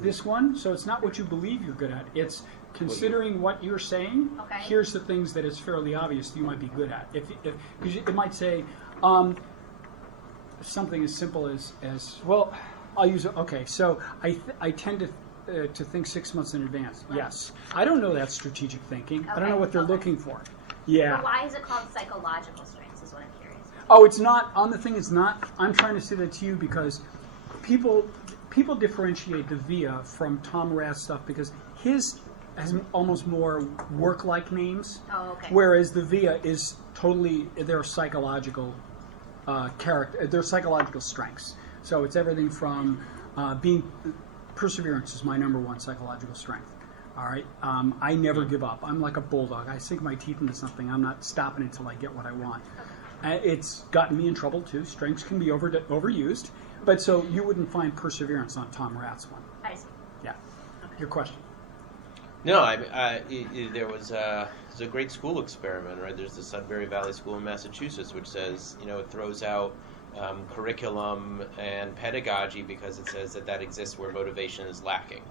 this one, so it's not what you believe you're good at. It's considering what you're saying, Okay. here's the things that it's fairly obvious you might be good at. If it might say something as simple as well, I'll use it. Okay, so I tend to think 6 months in advance. Right. Yes, I don't know that strategic thinking. I don't know Okay, what they're okay. looking for. Yeah. But why is it called psychological strengths is what I'm curious about. Oh, it's not on the thing. It's not. I'm trying to say that to you because people differentiate the VIA from Tom Rath's stuff because his has almost more work-like names, Oh, okay. whereas the VIA is totally their psychological character, their psychological strengths. So it's everything from being perseverance is my number one psychological strength. All right, I never give up. I'm like a bulldog. I sink my teeth into something. I'm not stopping until I get what I want. It's gotten me in trouble too. Strengths can be overused, but so you wouldn't find perseverance on Tom Rath's one. I see. Yeah. Your question. No, there was a great school experiment, right? There's the Sudbury Valley School in Massachusetts, which says, it throws out curriculum and pedagogy because it says that exists where motivation is lacking,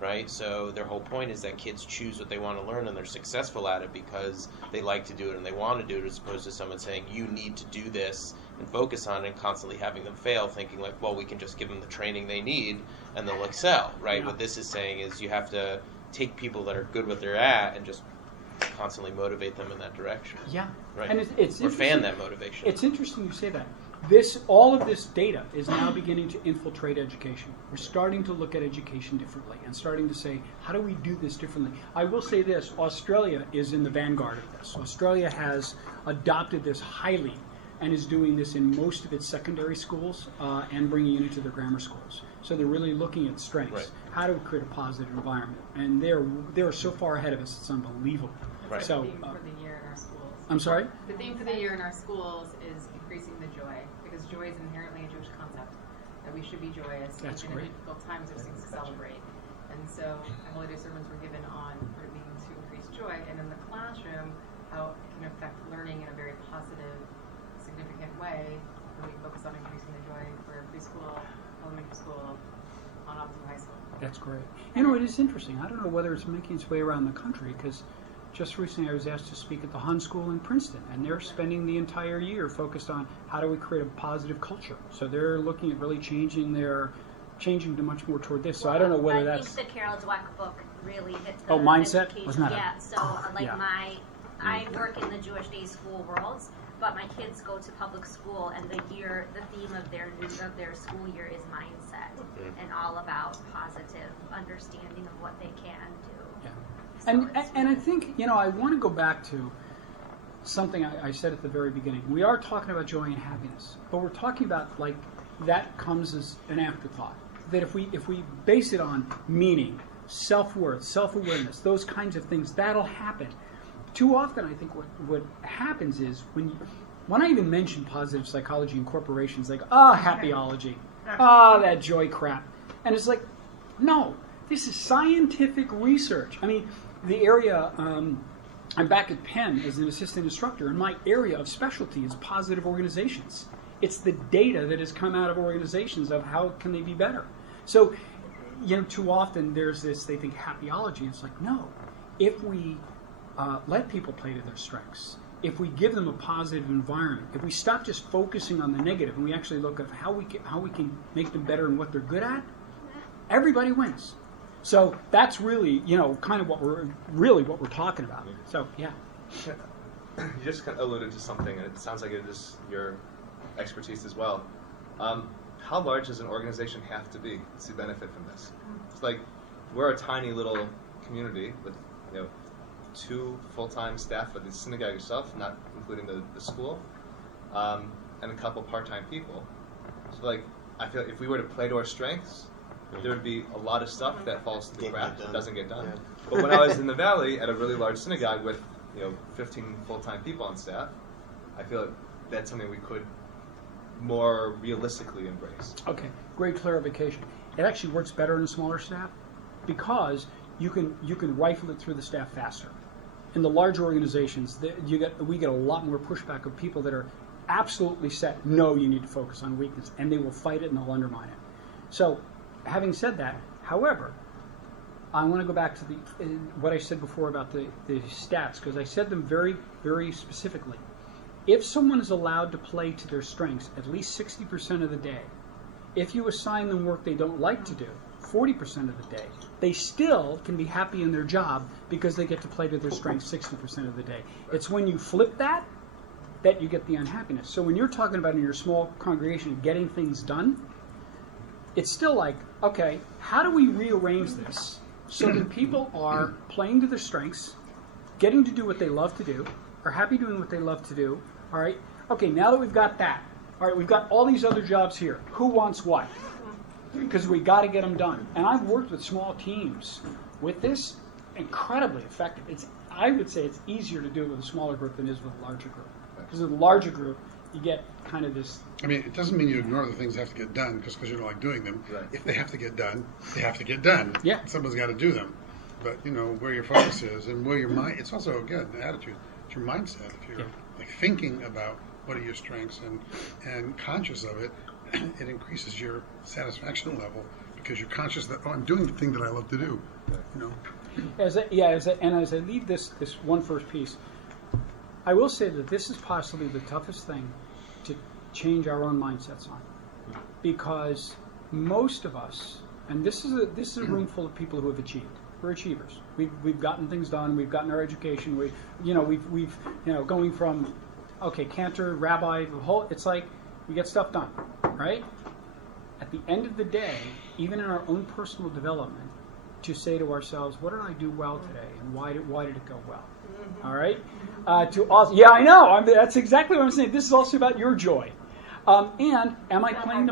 right? So their whole point is that kids choose what they want to learn and they're successful at it because they like to do it and they want to do it, as opposed to someone saying, you need to do this and focus on it, and constantly having them fail, thinking like, well, we can just give them the training they need and they'll excel, right? Yeah. What this is saying is you have to take people that are good what they're at and just constantly motivate them in that direction. Yeah. Right. And it's or fan interesting- that motivation. It's interesting you say that. All of this data is now beginning to infiltrate education. We're starting to look at education differently and starting to say, how do we do this differently? I will say this, Australia is in the vanguard of this. Australia has adopted this highly and is doing this in most of its secondary schools and bringing it into their grammar schools. So they're really looking at strengths. Right. How do we create a positive environment? And they're so far ahead of us, it's unbelievable. Right. So, The theme for the year in our schools. I'm sorry? The theme for the year in our schools is increasing the joy, because joy is inherently a Jewish concept, that we should be joyous That's even great. in difficult times. There's things to celebrate. And so holiday sermons were given on what it means to increase joy, and in the classroom, how it can affect learning in a very positive, significant way when we focus on increasing the joy for preschool, elementary school, on up to high school. That's great. It is interesting. I don't know whether it's making its way around the country because just recently I was asked to speak at the Hun School in Princeton, and they're spending the entire year focused on how do we create a positive culture. So they're looking at really changing to much more toward this. So I don't know whether I that's... think the Carol Dweck book really hit the Mindset? education. Wasn't that Yeah, so like Yeah. I work in the Jewish day school worlds, but my kids go to public school, and the theme of their school year is mindset and all about positive understanding of what they can do. Yeah. So And I think, I want to go back to something I said at the very beginning. We are talking about joy and happiness, but we're talking about like that comes as an afterthought. That if we base it on meaning, self-worth, self-awareness, those kinds of things, that'll happen. Too often, I think what happens is when I even mention positive psychology in corporations, like, happyology, that joy crap. And it's like, no, this is scientific research. I mean, the area, I'm back at Penn as an assistant instructor, and my area of specialty is positive organizations. It's the data that has come out of organizations of how can they be better. So, too often there's this, they think happyology. It's like, no, if we let people play to their strengths, if we give them a positive environment, if we stop just focusing on the negative and we actually look at how we can make them better in what they're good at, everybody wins. So that's really, kind of what we're talking about. So yeah. You just kind of alluded to something, and it sounds like it is your expertise as well. How large does an organization have to be to benefit from this? It's like we're a tiny little community with 2 full-time staff at the synagogue itself, not including the school, and a couple part-time people. So I feel like if we were to play to our strengths, there would be a lot of stuff that falls to the crack that doesn't get done. Yeah. But when I was in the Valley at a really large synagogue with 15 full-time people on staff, I feel like that's something we could more realistically embrace. Okay, great clarification. It actually works better in a smaller staff because you can rifle it through the staff faster. In the larger organizations, we get a lot more pushback of people that are absolutely set, no, you need to focus on weakness, and they will fight it and they'll undermine it. So, having said that, however, I want to go back to what I said before about the stats, because I said them very, very specifically. If someone is allowed to play to their strengths at least 60% of the day, if you assign them work they don't like to do 40% of the day, they still can be happy in their job because they get to play to their strengths 60% of the day. It's when you flip that you get the unhappiness. So when you're talking about in your small congregation getting things done, it's still like, okay, how do we rearrange this so that people are playing to their strengths, getting to do what they love to do, are happy doing what they love to do, all right? Okay, now that we've got that, all right, we've got all these other jobs here. Who wants what? Because we got to get them done. And I've worked with small teams with this, incredibly effective. I would say it's easier to do it with a smaller group than it is with a larger group. Because with a larger group, you get kind of this. I mean, it doesn't mean you ignore the things that have to get done just because you don't like doing them. Right. If they have to get done, they have to get done. Yeah. Someone's got to do them. But, you know, where your focus is and where your mind, it's also, again, the attitude. It's your mindset. If you're like thinking about what are your strengths and conscious of it, it increases your satisfaction level because you're conscious that, I'm doing the thing that I love to do. You know. As I leave this one first piece, I will say that this is possibly the toughest thing to change our own mindsets on, because most of us, and this is a room full of people who have achieved. We're achievers. We've gotten things done. We've gotten our education. We've going from cantor, rabbi, the whole. It's like we get stuff done, right? At the end of the day, even in our own personal development, to say to ourselves, what did I do well today, and why did it go well? All right. I know. That's exactly what I'm saying. This is also about your joy. And am I playing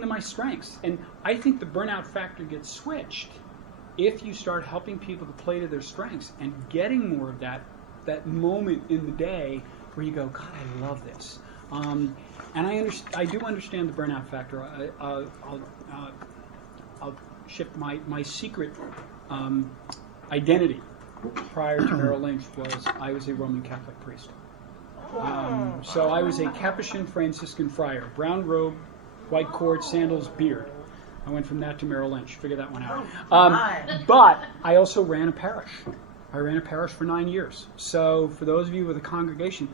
to my strengths? And I think the burnout factor gets switched if you start helping people to play to their strengths and getting more of that moment in the day where you go, God, I love this. And I do understand the burnout factor. I'll shift my secret identity prior to Merrill Lynch was I was a Roman Catholic priest. So I was a Capuchin Franciscan friar, brown robe, white cord, sandals, beard. I went from that to Merrill Lynch. Figure that one out. But I also ran a parish. I ran a parish for 9 years. So for those of you with a congregation,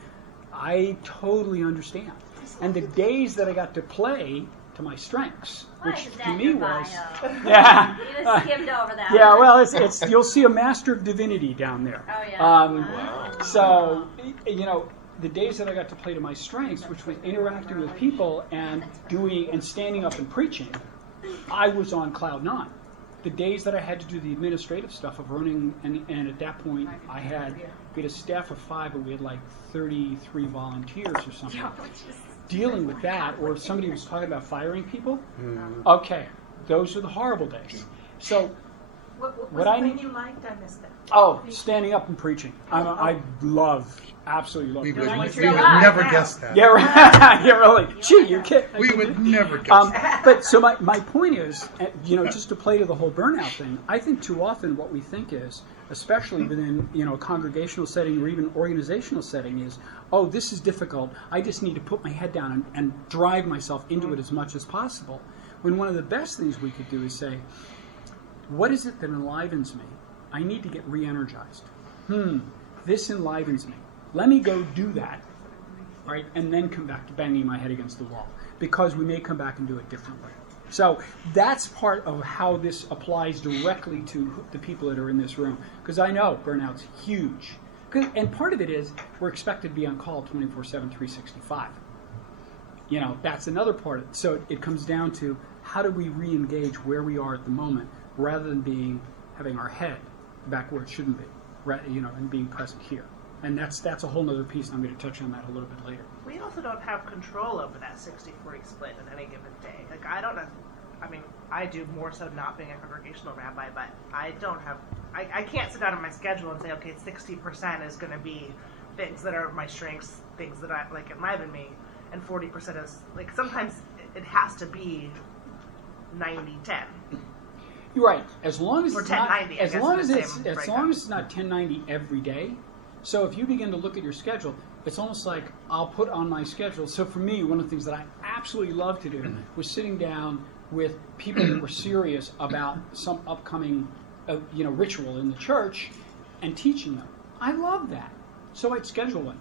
I totally understand. And the days that I got to play to my strengths, which to me was, you skimmed over that. Yeah, well, it's you'll see a master of divinity down there. Oh yeah. So the days that I got to play to my strengths, which was interacting with people and doing and standing up and preaching, I was on cloud 9. The days that I had to do the administrative stuff of running, and at that point we had a staff of 5, and we had like 33 volunteers or something. Dealing with that, or if somebody was talking about firing people, okay, those are the horrible days. So, what I mean you liked, I missed that. Oh, standing up and preaching. I absolutely love. We would preaching. never guess that. Yeah, right. Yeah, really. Gee, you're kidding. We would never guess that. But so my point is, just to play to the whole burnout thing. I think too often what we think is, especially within a congregational setting or even organizational setting, is, oh, this is difficult. I just need to put my head down and drive myself into it as much as possible. When one of the best things we could do is say, what is it that enlivens me? I need to get re-energized. This enlivens me. Let me go do that, right? And then come back to banging my head against the wall, because we may come back and do it differently. So that's part of how this applies directly to the people that are in this room, because I know burnout's huge. And part of it is we're expected to be on call 24/7, 365. That's another part of it. So it comes down to how do we re-engage where we are at the moment, rather than having our head back where it shouldn't be, right? And being present here. And that's a whole other piece, and I'm going to touch on that a little bit later. We also don't have control over that 60-40 split on any given day. Like, I don't know. I mean, I do more so not being a congregational rabbi, but I don't have. I can't sit down on my schedule and say, okay, 60% is going to be things that are my strengths, things that I like enliven me, and 40% is like sometimes it has to be 90-10. You're right. As long as or it's 10-90, as long as it's not 10-90 every day. So if you begin to look at your schedule, it's almost like I'll put on my schedule. So for me, one of the things that I absolutely love to do was sitting down with people who were serious about some upcoming ritual in the church and teaching them. I love that. So I'd schedule it.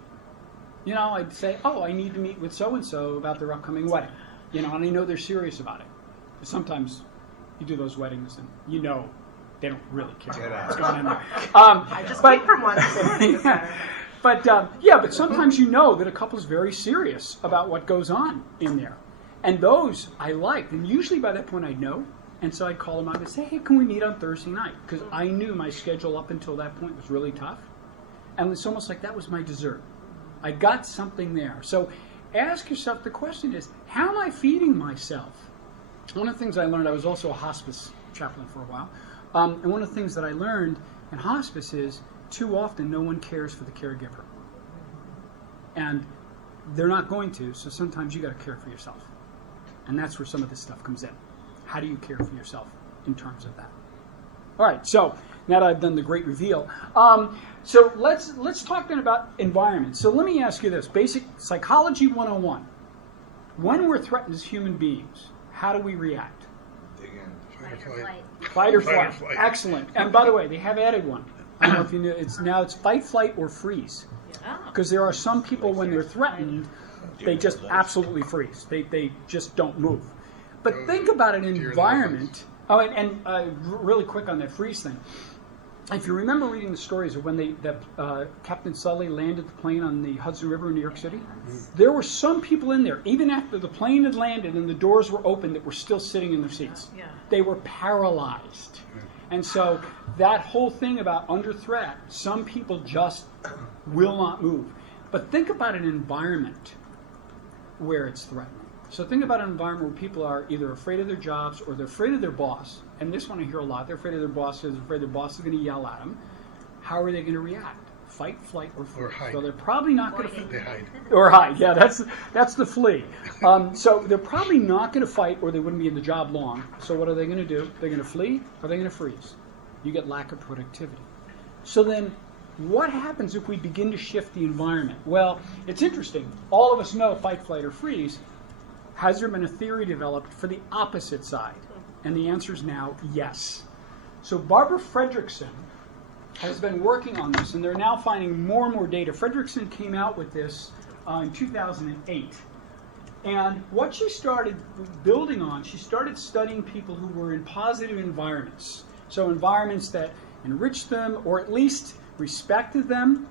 I'd say, oh, I need to meet with so-and-so about their upcoming wedding. And I know they're serious about it. Sometimes you do those weddings and they don't really care what's going on there. I just came from one this morning. But sometimes that a couple's very serious about what goes on in there. And those I liked. And usually by that point I'd know. And so I'd call them up and say, hey, can we meet on Thursday night? Because I knew my schedule up until that point was really tough. And it's almost like that was my dessert. I got something there. So ask yourself, the question is, how am I feeding myself? One of the things I learned, I was also a hospice chaplain for a while. And one of the things that I learned in hospice is too often no one cares for the caregiver. And they're not going to, so sometimes you got to care for yourself. And that's where some of this stuff comes in. How do you care for yourself in terms of that? All right, so now that I've done the great reveal, so let's talk then about environment. So let me ask you this, basic psychology 101. When we're threatened as human beings, how do we react? Dig in. Fight or flight. Fight or flight. Excellent. And by the way, they have added one. I don't know if you knew. It's fight, flight, or freeze. Because there are some people when they're threatened, they just absolutely freeze. They just don't move. But think about an environment. Oh, and really quick on that freeze thing. If you remember reading the stories of when Captain Sully landed the plane on the Hudson River in New York City, there were some people in there, even after the plane had landed and the doors were open, that were still sitting in their seats. Yeah. They were paralyzed. And so that whole thing about under threat, some people just will not move. But think about an environment where it's threatening. So think about an environment where people are either afraid of their jobs or they're afraid of their boss. And this one I hear a lot. They're afraid of their boss because they're afraid their boss is going to yell at them. How are they going to react? Fight, flight, or flee? Or hide. So they're probably not going to They hide. or hide. Yeah, that's the flee. So they're probably not going to fight, or they wouldn't be in the job long. So what are they going to do? They're going to flee, or they're going to freeze. You get lack of productivity. So then, what happens if we begin to shift the environment? Well, it's interesting. All of us know fight, flight, or freeze. Has there been a theory developed for the opposite side? And the answer is now yes. So Barbara Fredrickson has been working on this, and they're now finding more and more data. Fredrickson came out with this in 2008. And what she started building on, she started studying people who were in positive environments. So environments that enriched them, or at least respected them,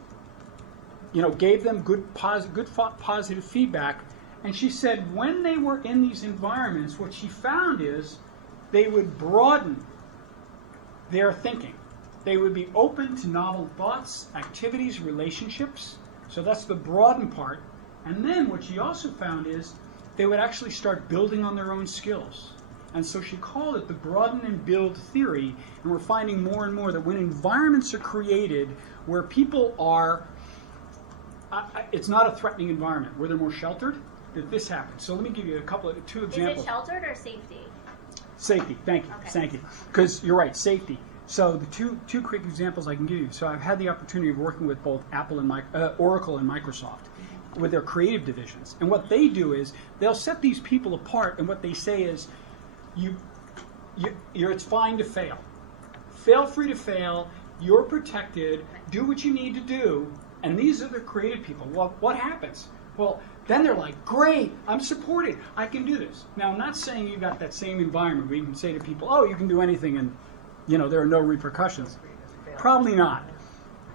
gave them good positive feedback. And she said when they were in these environments, what she found is they would broaden their thinking. They would be open to novel thoughts, activities, relationships. So that's the broaden part. And then what she also found is they would actually start building on their own skills. And so she called it the broaden and build theory. And we're finding more and more that when environments are created where people are, it's not a threatening environment, where they're more sheltered, that this happens. So let me give you two examples. Is it sheltered or safety? Safety, thank you, Okay. thank you. Because you're right, safety. So the two quick examples I can give you. So I've had the opportunity of working with both Apple and Oracle and Microsoft with their creative divisions. And what they do is they'll set these people apart, and what they say is, it's fine to fail. Fail free to fail. You're protected. Do what you need to do. And these are the creative people. Well, what happens? Well, then they're like, great, I'm supported. I can do this. Now, I'm not saying you got that same environment where you can say to people, oh, you can do anything and, there are no repercussions. Probably not.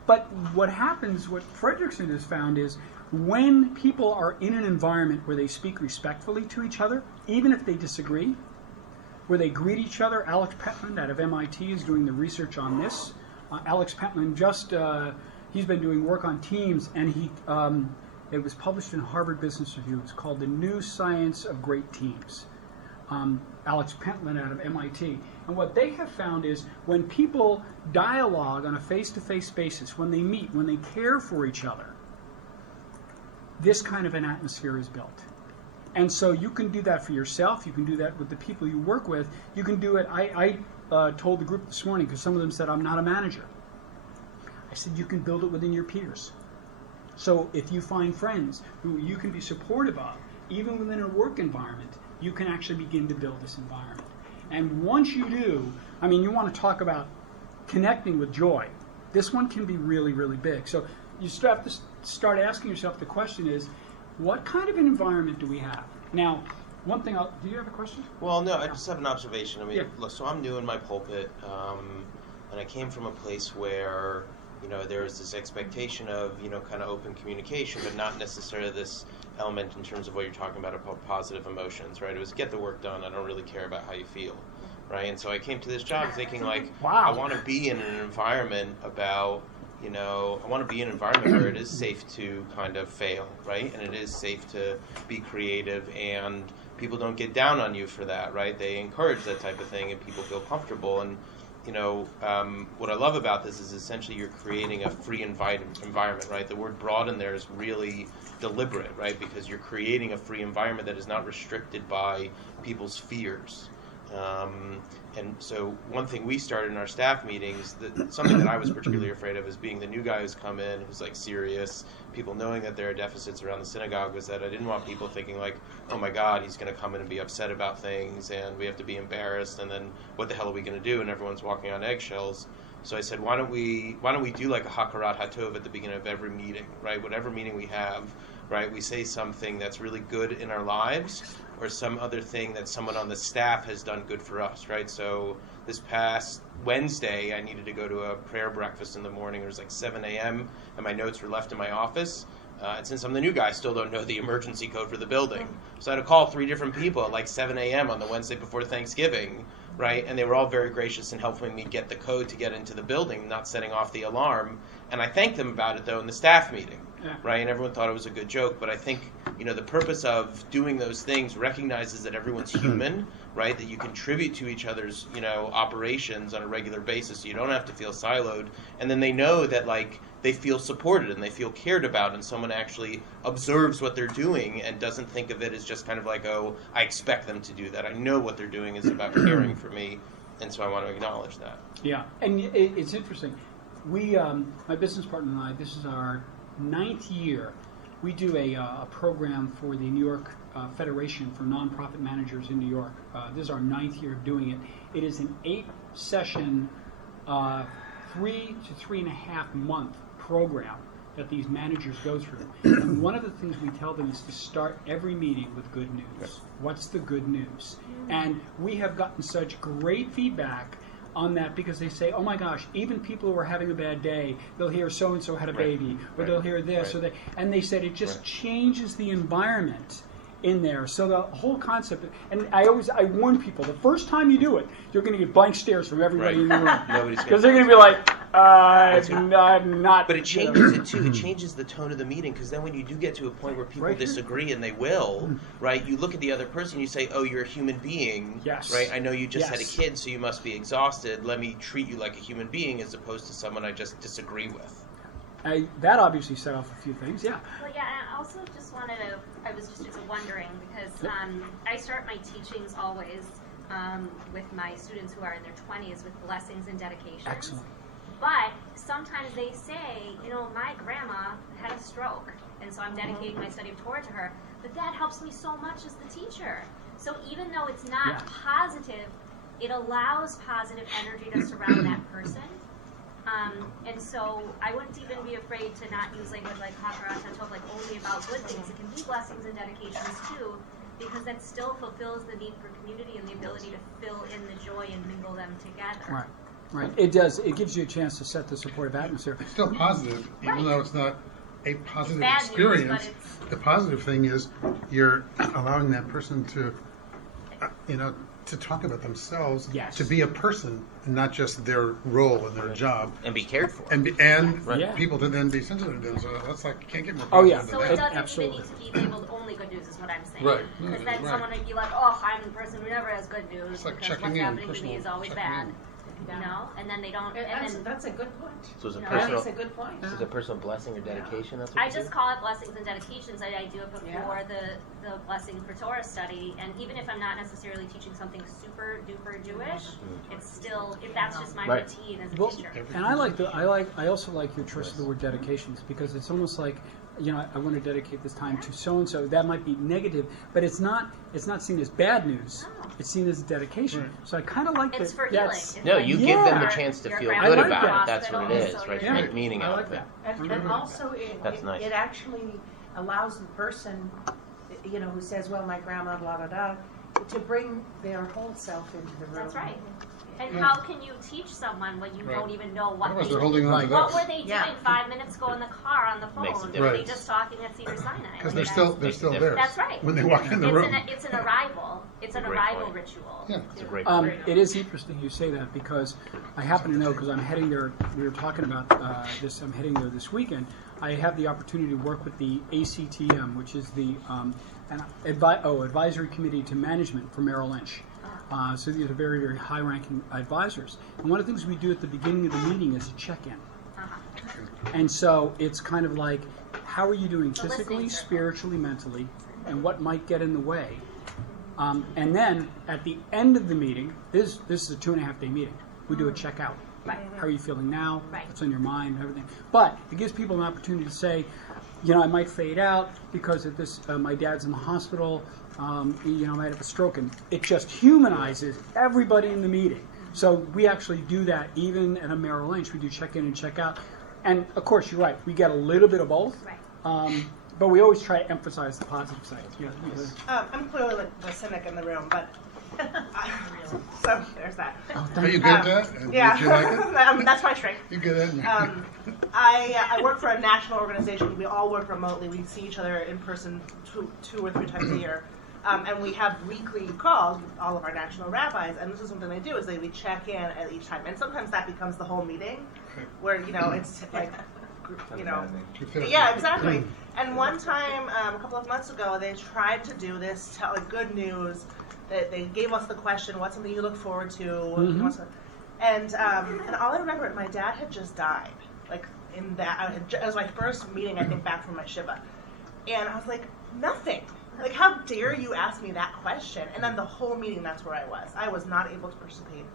But what happens, what Fredrickson has found is when people are in an environment where they speak respectfully to each other, even if they disagree, where they greet each other. Alex Pentland out of MIT is doing the research on this. Alex Pentland he's been doing work on teams, and it was published in Harvard Business Review. It's called The New Science of Great Teams. Alex Pentland out of MIT. And what they have found is when people dialogue on a face-to-face basis, when they meet, when they care for each other, this kind of an atmosphere is built. And so you can do that for yourself. You can do that with the people you work with. You can do it. I told the group this morning, because some of them said, I'm not a manager. I said, you can build it within your peers. So if you find friends who you can be supportive of, even within a work environment, you can actually begin to build this environment. And once you do, I mean, you want to talk about connecting with joy. This one can be really, really big. So you have to start asking yourself, the question is, what kind of an environment do we have? Now, one thing, do you have a question? Well, no, I just have an observation. I mean, Yeah. look, so I'm new in my pulpit, and I came from a place where, there was this expectation of, kind of open communication, but not necessarily this element in terms of what you're talking about positive emotions, right? It was get the work done. I don't really care about how you feel, right? And so I came to this job thinking like, Wow. I want to be in an environment about, I want to be in an environment where it is safe to kind of fail, right? And it is safe to be creative, and people don't get down on you for that, right? They encourage that type of thing, and people feel comfortable. And what I love about this is essentially you're creating a free environment, right? The word broad in there is really deliberate, right? Because you're creating a free environment that is not restricted by people's fears. And so one thing we started in our staff meetings, something that I was particularly afraid of is being the new guy who's come in, who's like serious, people knowing that there are deficits around the synagogue, was that I didn't want people thinking like, oh my God, he's going to come in and be upset about things and we have to be embarrassed, and then what the hell are we going to do? And everyone's walking on eggshells. So I said, why don't we do like a Hakarat Hatov at the beginning of every meeting, right? Whatever meeting we have, right? We say something that's really good in our lives, or some other thing that someone on the staff has done good for us, right? So this past Wednesday, I needed to go to a prayer breakfast in the morning. It was like 7 a.m., and my notes were left in my office. And since I'm the new guy, I still don't know the emergency code for the building. So I had to call 3 different people at like 7 a.m. on the Wednesday before Thanksgiving, right? And they were all very gracious in helping me get the code to get into the building, not setting off the alarm. And I thanked them about it, though, in the staff meeting, right? And everyone thought it was a good joke. But I think, the purpose of doing those things recognizes that everyone's human, right? That you contribute to each other's, operations on a regular basis, so you don't have to feel siloed. And then they know that, like, they feel supported and they feel cared about, and someone actually observes what they're doing and doesn't think of it as just kind of like, oh, I expect them to do that. I know what they're doing is about caring for me, and so I want to acknowledge that. Yeah, and it's interesting. We, my business partner and I, this is our 9th year. We do a program for the New York Federation for Nonprofit Managers in New York. This is our 9th year of doing it. It is an 8-session, 3 to 3.5 month program that these managers go through. And one of the things we tell them is to start every meeting with good news. What's the good news? And we have gotten such great feedback on that, because they say, oh my gosh, even people who are having a bad day, they'll hear so-and-so had a baby, or they'll hear this, or that, and they said it just changes the environment in there. So the whole concept, and I warn people, the first time you do it, you're going to get blank stares from everybody in the room. Because they're going to be like, I'm not. But it changes it too. It changes the tone of the meeting, because then when you do get to a point where people disagree, and they will, right? You look at the other person, you say, oh, you're a human being, right? I know you just had a kid, so you must be exhausted. Let me treat you like a human being as opposed to someone I just disagree with. That obviously set off a few things, Well, yeah, and I also just I was just wondering, because I start my teachings always with my students who are in their 20s with blessings and dedications. Excellent. But sometimes they say, my grandma had a stroke, and so I'm dedicating my study of Torah to her. But that helps me so much as the teacher. So even though it's not positive, it allows positive energy to surround that person. And so I wouldn't even be afraid to not use language like Hakarat Hatov, like only about good things. It can be blessings and dedications too, because that still fulfills the need for community and the ability to fill in the joy and mingle them together. Right. It does. It gives you a chance to set the supportive atmosphere. It's still positive, even though it's not a positive bad experience. News, the positive thing is you're allowing that person to, to talk about themselves, to be a person, and not just their role and their job, and be cared for, and people to then be sensitive to them. So that's like, you can't get more positive So than it that. doesn't even need to be labeled only good news, is what I'm saying. Right. Because then someone would be like, oh, I'm the person who never has good news, It's like because what's happening to me is always bad. And then they don't. That's a good point. So it's a That makes a good point. Is it a personal blessing or dedication? That's what I just call it blessings and dedications. I do it before the blessing for Torah study, and even if I'm not necessarily teaching something super duper Jewish, it's still, if that's just my routine as a teacher. And I also like your choice of the word dedications, because it's almost like I want to dedicate this time to so and so. That might be negative, but it's not seen as bad news. No. It's seen as dedication. Right. So I kind of like It's that. for healing. That's It's No, like you give them the your- chance to your feel grandma good like about that. it. That's what it hospital, is, so right? you're- To make meaning I out like of it. that. And also, That's nice. it actually allows the person, who says, well, my grandma, blah, blah, blah, to bring their whole self into the room. That's right. And Yeah. how can you teach someone when you Right. don't even know what Otherwise they they're holding on to What theirs. were they doing Yeah. 5 minutes ago in the car on the phone? Makes a Were difference. they just talking at Cedar Sinai? Because Like, they're that's- still there. That's right. When they walk in the room. It's an arrival. It's an a great arrival point. ritual. Yeah. It's a great It is interesting you say that because I happen to know, because I'm heading there, we were talking about this, I'm heading there this weekend. I have the opportunity to work with the ACTM, which is the Advisory Committee to Management for Merrill Lynch. So these are very, very high-ranking advisors. And one of the things we do at the beginning of the meeting is a check-in. And so it's kind of like, how are you doing The physically, listening circle. spiritually, mentally, and what might get in the way? And then at the end of the meeting, this is a 2.5-day meeting. We do a checkout. Right. How are you feeling now? Right. What's on your mind? Everything. But it gives people an opportunity to say, I might fade out because of this. My dad's in the hospital. I might have a stroke, and it just humanizes everybody in the meeting. So we actually do that even at a Merrill Lynch. We do check in and check out, and of course you're right. We get a little bit of both. Right. But we always try to emphasize the positive side. Yeah. I'm clearly the cynic in the room, but so there's that. Oh, Are you thank good at that? And Yeah, Did you like it? that's my trick. You good at it? I work for a national organization. We all work remotely. We see each other in person two or three times a year. And we have weekly calls with all of our national rabbis. And this is something they do, is we check in at each time. And sometimes that becomes the whole meeting, where, it's like, yeah, exactly. And one time, a couple of months ago, they tried to do this, good news. They gave us the question, what's something you look forward to? Mm-hmm. And all I remember, my dad had just died. It was my first meeting, I think, back from my Shiva. And I was like, nothing. Like, how dare you ask me that question? And then the whole meeting, that's where I was. I was not able to participate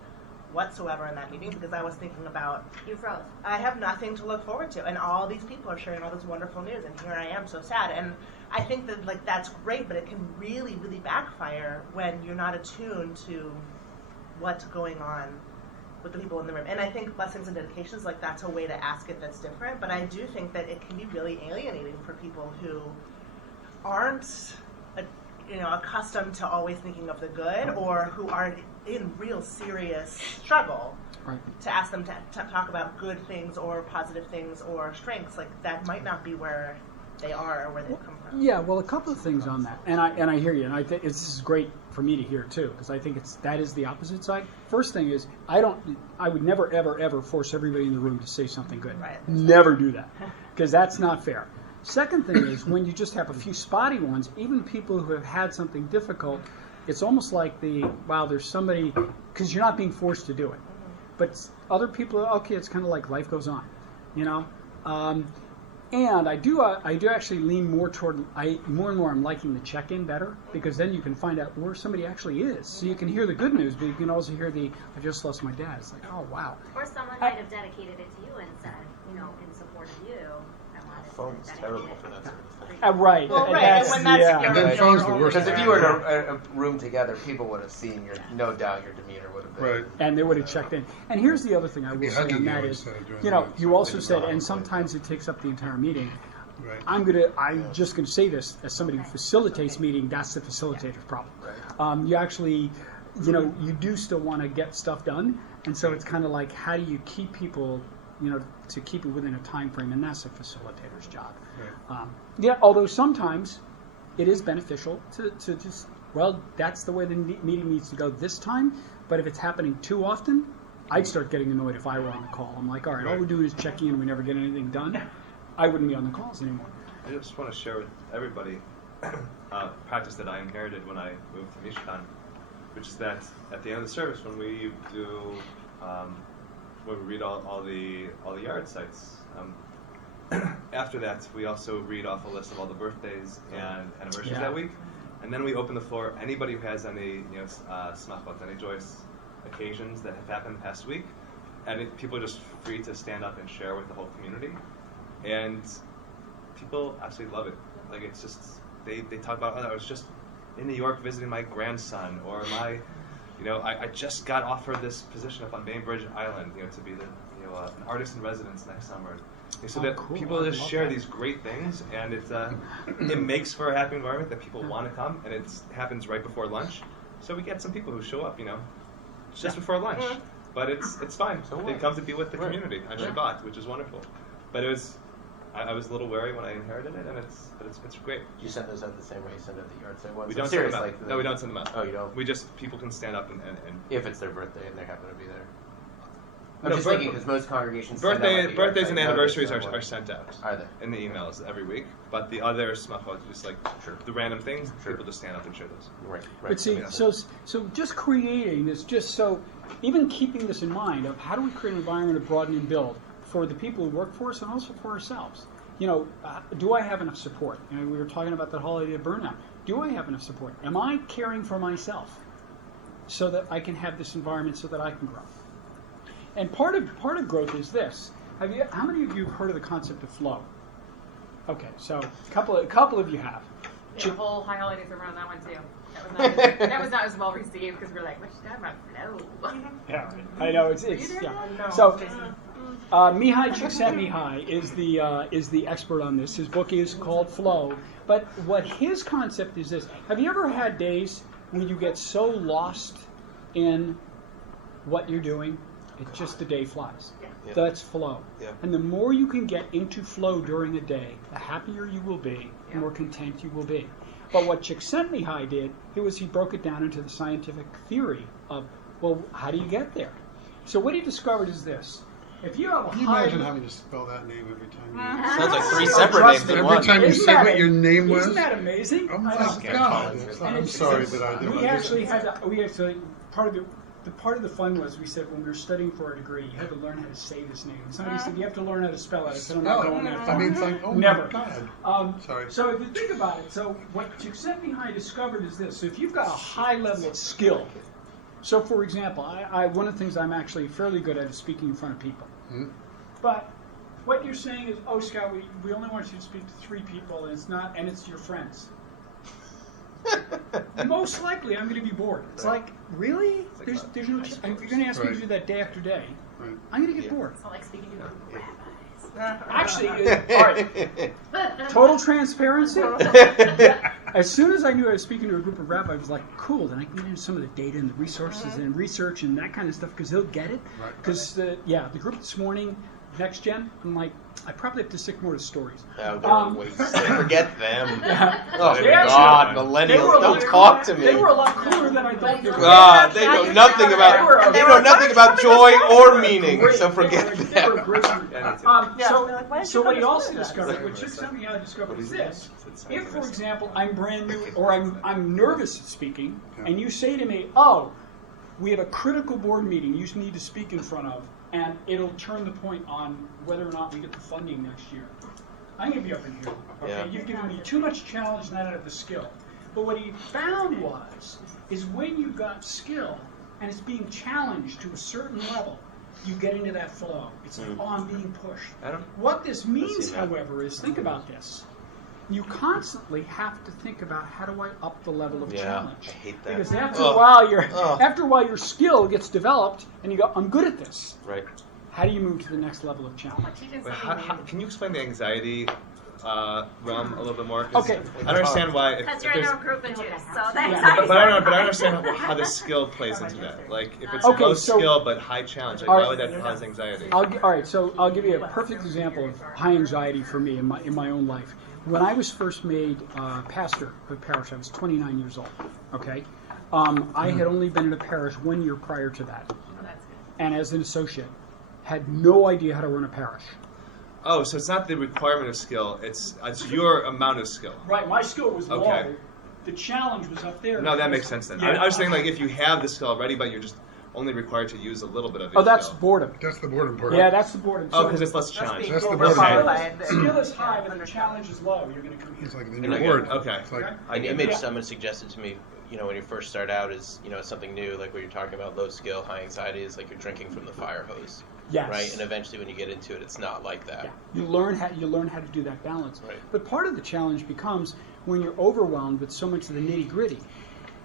whatsoever in that meeting because I was thinking about, You froze. I have nothing to look forward to. And all these people are sharing all this wonderful news, and here I am so sad. And I think that, that's great, but it can really, really backfire when you're not attuned to what's going on with the people in the room. And I think blessings and dedications, that's a way to ask it that's different. But I do think that it can be really alienating for people who aren't, accustomed to always thinking of the good, or who are in real serious struggle. Right. To ask them to talk about good things or positive things or strengths, that might not be where they are or where they've come from. Yeah, well, a couple of things on that, and I hear you, and I think this is great for me to hear too, because I think that is the opposite side. First thing is, I would never ever force everybody in the room to say something good. Right. Never do that, because that's not fair. Second thing is, when you just have a few spotty ones, even people who have had something difficult, it's almost like there's somebody, because you're not being forced to do it, but other people, okay, it's kind of like life goes on, And I do actually lean more toward, more and more I'm liking the check-in better, because then you can find out where somebody actually is. So you can hear the good news, but you can also hear I just lost my dad. It's like, oh, wow. Or someone might have dedicated it to you and said, in support of you, I wanted to Phone's dedicate terrible it for that sort of thing. Right. Well, and right, that's, and when that's yeah. your- And then phone's the worst. Because if you were in a room together, people would have seen no doubt your demeanor would have been. Right. And they would have checked in. And here's the other thing I Be will say hugging on you that is, instead of doing that. you also said, and sometimes it takes up the entire meeting. Right. I'm just gonna say this as somebody who facilitates meeting. That's the facilitator's problem. You actually, you do still want to get stuff done, and so it's kind of like, how do you keep people, to keep it within a time frame, and that's a facilitator's job. Right. Although sometimes it is beneficial to just, that's the way the meeting needs to go this time. But if it's happening too often, I'd start getting annoyed if I were on the call. I'm like, all right, all we do is check in, we never get anything done. I wouldn't be on the calls anymore. I just want to share with everybody a practice that I inherited when I moved to Mishkan, which is that at the end of the service, when we do, when we read all the yard sites, after that we also read off a list of all the birthdays and anniversaries that week, and then we open the floor. Anybody who has any smachot, any joyous occasions that have happened the past week, and people are just free to stand up and share with the whole community. And people absolutely love it. Like it's just they talk about, I was just in New York visiting my grandson, or I just got offered this position up on Bainbridge Island, to be the an artist in residence next summer. So that cool. people I just love share that. these great things, and it makes for a happy environment that people want to come, and it happens right before lunch. So we get some people who show up, just before lunch. But it's fine. They come to be with the community on Shabbat, which is wonderful. But I was a little wary when I inherited it, and it's great. You send those out the same way you send out the yard sale ones? We don't send serious, them out. like, No, we don't send them out. Oh, you don't? We just, people can stand up and If it's their birthday and they happen to be there. I'm No, just thinking because most congregations send out, like, the yard birthdays sale and anniversaries notice are sent out. Are they? In the emails every week. But the other smachot, just like the random things, Sure. people just stand up and share those. Right. But see, so just creating this, even keeping this in mind of how do we create an environment of broaden and build for the people who work for us and also for ourselves. Do I have enough support? We were talking about that holiday of burnout. Do I have enough support? Am I caring for myself so that I can have this environment so that I can grow? And part of growth is this. How many of you have heard of the concept of flow? Okay, so a couple of you have. Yeah, the whole high holidays around that one too. That was not as well received because we're like, what you talking about flow? Yeah, I know it's yeah. So Mihai Csikszentmihalyi is the expert on this. His book is called Flow. But what his concept is this: have you ever had days when you get so lost in what you're doing, it's just the day flies? Yeah. That's flow. Yeah. And the more you can get into flow during a day, the happier you will be, the more content you will be. But what Csikszentmihalyi did, he broke it down into the scientific theory of, well, how do you get there? So what he discovered is this. If you have a Can you high... imagine having to spell that name every time you... Sounds like three separate names in Every one. time you Isn't said that what your name was? Isn't that amazing? Oh my I know. God. And I'm sorry that I didn't We actually understand. part of the fun was we said when we were studying for our degree, you had to learn how to say this name. And somebody said you have to learn how to spell it. I said I'm not going that far. I mean, it's like, oh Never. my God. Sorry. So if you think about it, so what Csikszentmihalyi discovered is this: so if you've got a high level of skill, so for example, one of the things I'm actually fairly good at is speaking in front of people. But what you're saying is, oh, Scott, we only want you to speak to 3 people, and it's your friends. Most likely, I'm going to be bored. It's like, really? There's no. If you're going to ask me to do that day after day, I'm going to get bored. It's not like speaking to a rabbis. Actually, all right. Total transparency. As soon as I knew I was speaking to a group of rabbis, I was like, cool. Then I can get into some of the data and the resources and research and that kind of stuff because they'll get it. Because the group this morning, Next Gen, I'm like, I probably have to stick more to stories. Forget them. Oh, They God, actually- millennials, don't talk to me. They were a lot cooler than I thought they were. They know nothing about joy or meaning, so forget They were them. great. Yeah. So what he also discovered, what Csikszentmihalyi discovered is this: if, for example, I'm brand new or I'm nervous at speaking, and you say to me, "Oh, we have a critical board meeting you need to speak in front of," and it'll turn the point on whether or not we get the funding next year. I'm going to be up in here. Okay, Yeah. You've given me too much challenge, not out of the skill. But what he found is when you've got skill and it's being challenged to a certain level, you get into that flow. It's like, oh, I'm being pushed. What this means, however, is think about this. You constantly have to think about how do I up the level of challenge. I hate that. Because after a while, your skill gets developed, and you go, I'm good at this. Right. How do you move to the next level of challenge? Can you explain the anxiety realm a little bit more? 'Cause Okay. I don't understand why. Because you're in a group of Jews, so that's But I understand how the skill plays into that. Like, if it's low skill but high challenge, like, why would that cause anxiety? All right, so I'll give you a perfect example of high anxiety for me in my own life. When I was first made pastor of a parish, I was 29 years old. Okay, I had only been in a parish 1 year prior to that, and as an associate, had no idea how to run a parish. Oh, so it's not the requirement of skill; it's your amount of skill. Right, my skill was low. The challenge was up there. No, that makes sense then. I was saying, like, if you have the skill already, but you're just only required to use a little bit of each Oh, that's skill. boredom. That's the boredom part. Yeah, that's the boredom. Oh, So because it's less challenge. being That's the overqualified. skill is high, but the challenge is low. You're going to come It's like the And new I word. get- okay. It's like, An image Yeah. someone suggested to me, when you first start out is, something new, like what you're talking about, low skill, high anxiety, is like you're drinking from the fire hose. Yes. Right? And eventually when you get into it, it's not like that. Yeah. You learn how to do that balance. Right. But part of the challenge becomes when you're overwhelmed with so much of the nitty gritty.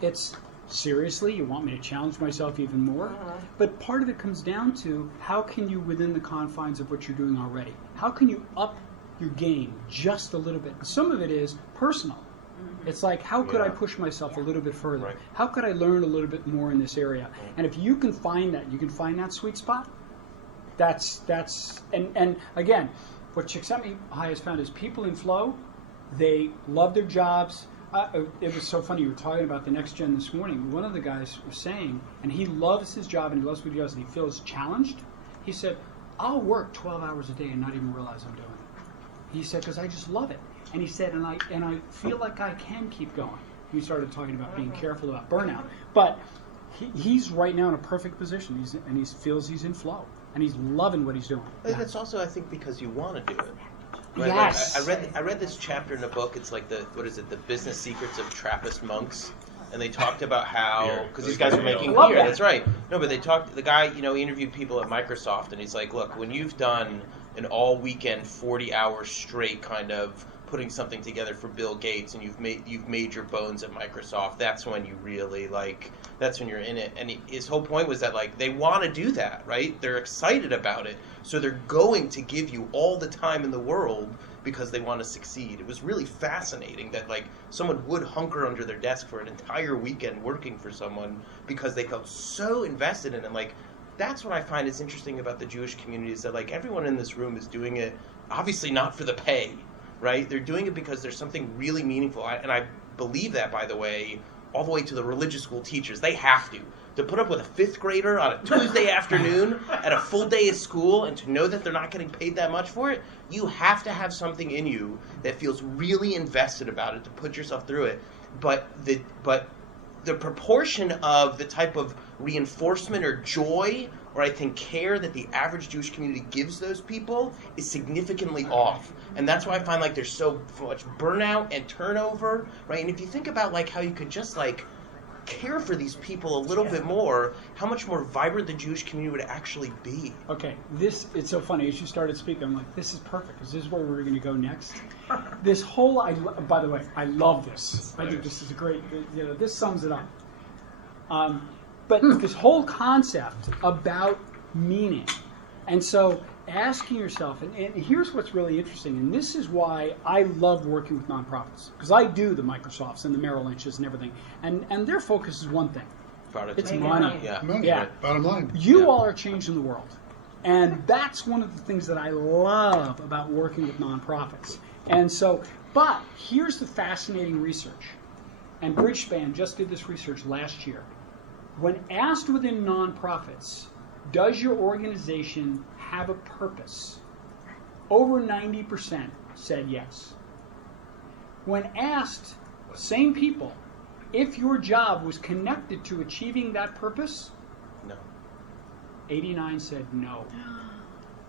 It's seriously, you want me to challenge myself even more? But part of it comes down to how can you, within the confines of what you're doing already, how can you up your game just a little bit? Some of it is personal. It's like, how could I push myself a little bit further? Right. How could I learn a little bit more in this area? And if you can find that sweet spot, and again, what Csikszentmihalyi has found is people in flow, they love their jobs. It was so funny, you were talking about the next gen this morning. One of the guys was saying, and he loves his job and he loves what he does and he feels challenged. He said, I'll work 12 hours a day and not even realize I'm doing it. He said, because I just love it. And he said, and I feel like I can keep going. He started talking about being careful about burnout. But he's right now in a perfect position. He feels he's in flow. And he's loving what he's doing. But it's also, I think, because you want to do it. Right? Yes. Like, I read this chapter in a book. It's like the business secrets of Trappist monks, and they talked about how because these guys were making Love beer. that. That's right. No, but they talked. The guy, he interviewed people at Microsoft, and he's like, look, when you've done an all weekend 40 hours straight kind of putting something together for Bill Gates, and you've made your bones at Microsoft, that's when you really that's when you're in it. And his whole point was that they want to do that, right? They're excited about it, so they're going to give you all the time in the world because they want to succeed. It was really fascinating that someone would hunker under their desk for an entire weekend working for someone because they felt so invested in it. That's what I find is interesting about the Jewish community is that everyone in this room is doing it obviously not for the pay. Right? They're doing it because there's something really meaningful. And I believe that, by the way, all the way to the religious school teachers. They have to put up with a fifth grader on a Tuesday afternoon at a full day of school and to know that they're not getting paid that much for it. You have to have something in you that feels really invested about it to put yourself through it. But the proportion of the type of reinforcement or joy or I think care that the average Jewish community gives those people is significantly off. And that's why I find there's so much burnout and turnover, right? And if you think about how you could just care for these people a little bit more, how much more vibrant the Jewish community would actually be. Okay, it's so funny. As you started speaking, I'm like, this is perfect, because this is where we're going to go next. This whole, by the way, I love this. I think this is a great, this sums it up. But this whole concept about meaning. And so asking yourself, and here's what's really interesting, and this is why I love working with nonprofits, because I do the Microsofts and the Merrill Lynches and everything, and their focus is one thing. It's money. Yeah. money. Yeah. Bottom line. You all are changing the world. And that's one of the things that I love about working with nonprofits. And so, but here's the fascinating research. And Bridgespan just did this research last year. When asked within nonprofits, does your organization have a purpose? Over 90% said yes. When asked, same people, if your job was connected to achieving that purpose, No. 89 said no.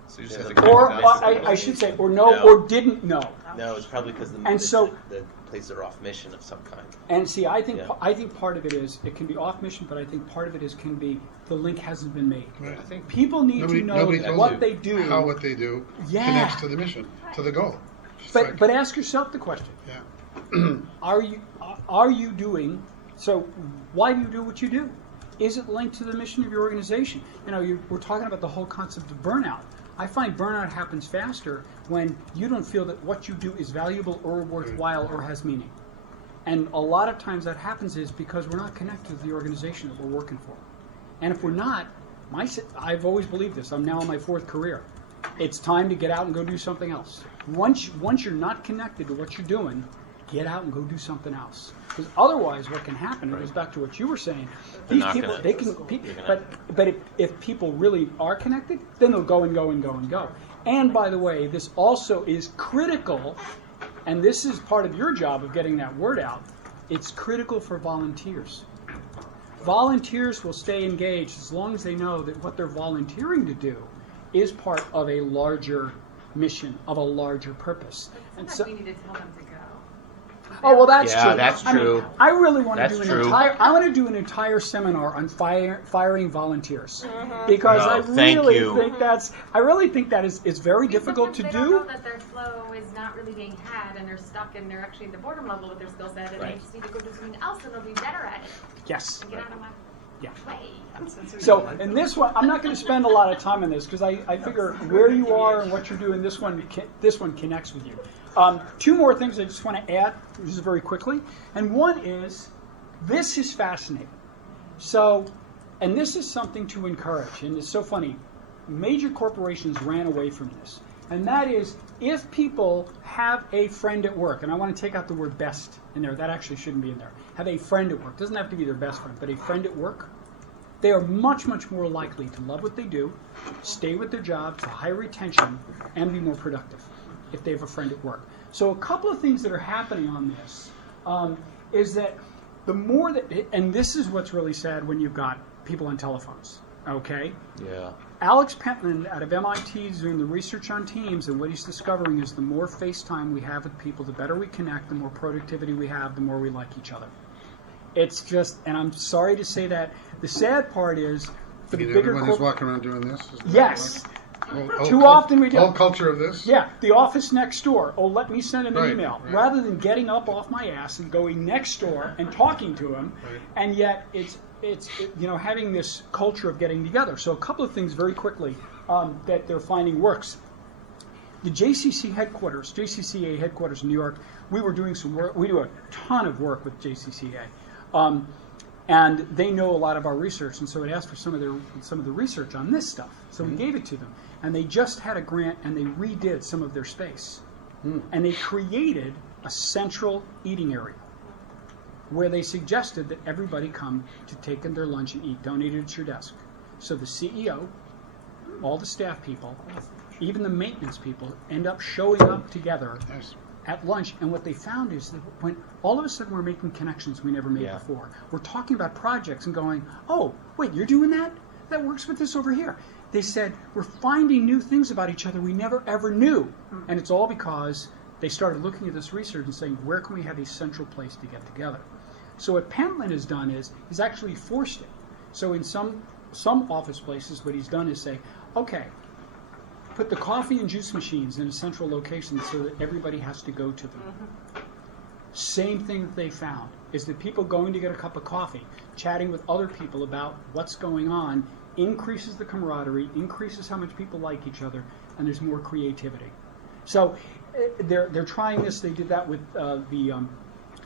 So you just Yeah, have the- to Or, compromise the I goal. should say, or no, No. or didn't know. No, it's probably because the places are off mission of some kind. And see, I think Yeah. part of it is it can be off mission, but I think part of it can be the link hasn't been made. Right. I think People need to know Nobody that tells what you they do. how what they do Yeah. connects to the mission, to the goal. Just But ask yourself the question: yeah. Are you doing so? Why do you do what you do? Is it linked to the mission of your organization? We're talking about the whole concept of burnout. I find burnout happens faster when you don't feel that what you do is valuable or worthwhile or has meaning. And a lot of times that happens is because we're not connected to the organization that we're working for. And if we're not, I've always believed this. I'm now in my 4th career. It's time to get out and go do something else. Once you're not connected to what you're doing, get out and go do something else. Because otherwise, what can happen? It goes back to what you were saying. They're These not people, gonna- they can. you're gonna- But if people really are connected, then they'll go and go and go and go. And by the way, this also is critical, and this is part of your job of getting that word out. It's critical for volunteers. Volunteers will stay engaged as long as they know that what they're volunteering to do is part of a larger mission, of a larger purpose. And so, we need to tell them to go. oh well, that's Yeah, true. that's I mean, true. I really want to That's do an true. entire. I want to do an entire seminar on firing volunteers because No, I thank really you. think that's. I really think that is very difficult to Sometimes they don't know do. that their flow is not really being had, and they're stuck, and they're actually at the boredom level with their skill set, and Right. they just need to go do something else, and they'll be better at it. Yes. Get out of my Yeah. way. So, and this one, I'm not going to spend a lot of time on this because I figure where you are and what you're doing, this one connects with you. Two more things I just want to add, just very quickly. And one is, this is fascinating. So, and this is something to encourage, and it's so funny. Major corporations ran away from this. And that is, if people have a friend at work, and I want to take out the word best in there, that actually shouldn't be in there. Have a friend at work. Doesn't have to be their best friend, but a friend at work. They are much, much more likely to love what they do, stay with their job, to high retention, and be more productive if they have a friend at work. So a couple of things that are happening on this is that the more that, and this is what's really sad when you've got people on telephones, okay? Yeah. Alex Pentland out of MIT is doing the research on teams, and what he's discovering is the more FaceTime we have with people, the better we connect, the more productivity we have, the more we like each other. It's just, and I'm sorry to say that, the sad part is, for the bigger everyone who's walking around doing this? Is that yes. what- Too often we do. Whole culture of this? Yeah, the office next door. Oh, let me send him an Right, email. right. Rather than getting up off my ass and going next door and talking to him, Right. and yet it's having this culture of getting together. So a couple of things very quickly that they're finding works. The JCCA headquarters in New York, we were doing some work. We do a ton of work with JCCA. And they know a lot of our research, and so it asked for some of the research on this stuff. So we gave it to them, and they just had a grant, and they redid some of their space, and they created a central eating area where they suggested that everybody come to take in their lunch and eat, donated at your desk. So the CEO, all the staff people, even the maintenance people end up showing up together Nice. at lunch, and what they found is that when all of a sudden we're making connections we never made before. We're talking about projects and going, oh, wait, you're doing that? That works with this over here. They said, we're finding new things about each other we never ever knew. And it's all because they started looking at this research and saying, where can we have a central place to get together? So what Pentland has done is he's actually forced it. So in some office places, what he's done is say, okay, put the coffee and juice machines in a central location so that everybody has to go to them. Same thing that they found is that people going to get a cup of coffee, chatting with other people about what's going on, increases the camaraderie, increases how much people like each other, and there's more creativity. So they're trying this. They did that with the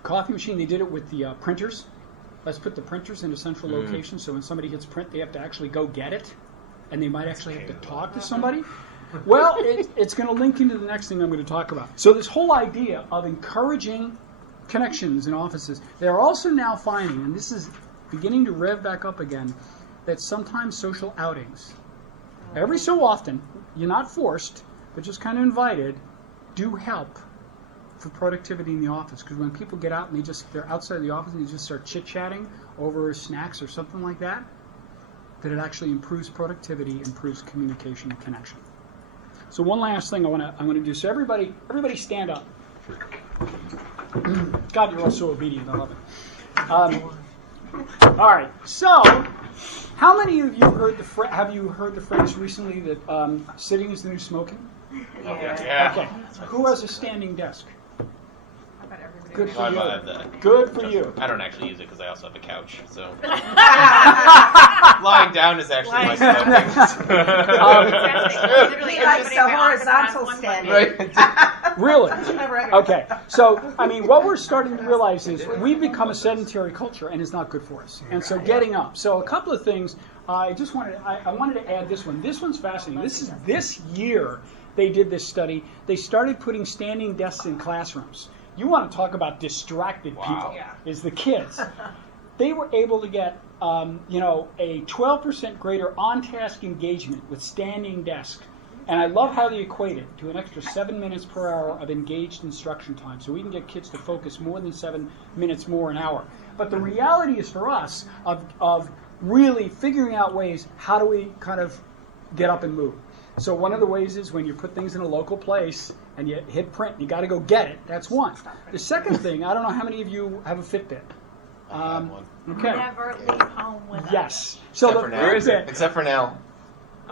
coffee machine. They did it with the printers. Let's put the printers in a central location so when somebody hits print, they have to actually go get it, and they might actually have to talk to somebody. Well, it's going to link into the next thing I'm going to talk about. So this whole idea of encouraging connections in offices, they're also now finding, and this is beginning to rev back up again, that sometimes social outings, every so often, you're not forced, but just kind of invited, do help for productivity in the office. Because when people get out and they're outside the office and they just start chit-chatting over snacks or something like that, that it actually improves productivity, improves communication and connection. So one last thing I want to do. So everybody stand up. God, you're all so obedient. I love it. All right. So, how many of you have you heard the phrase recently that sitting is the new smoking? Yeah. Okay. Who has a standing desk? Good for I you. have that. Good for you. I don't actually use it because I also have a couch, so lying down is actually my smoking. He likes the horizontal standing. Right. Really? Right. Okay. So, I mean, what we're starting to realize is we've become a sedentary culture, and it's not good for us. And so, getting up. So, a couple of things. I wanted to add this one. This one's fascinating. This year they did this study. They started putting standing desks in classrooms. You want to talk about distracted people? Is the kids. They were able to get a 12% greater on-task engagement with standing desks And I love how they equate it to an extra 7 minutes per hour of engaged instruction time. So we can get kids to focus more than 7 minutes more an hour. But the reality is for us of really figuring out ways, how do we kind of get up and move? So one of the ways is when you put things in a local place and you hit print, you got to go get it. That's one. The second thing, I don't know how many of you have a Fitbit. I have one. Okay. Never leave home without Yes. So Except the for now. Where is Fitbit. Except for now.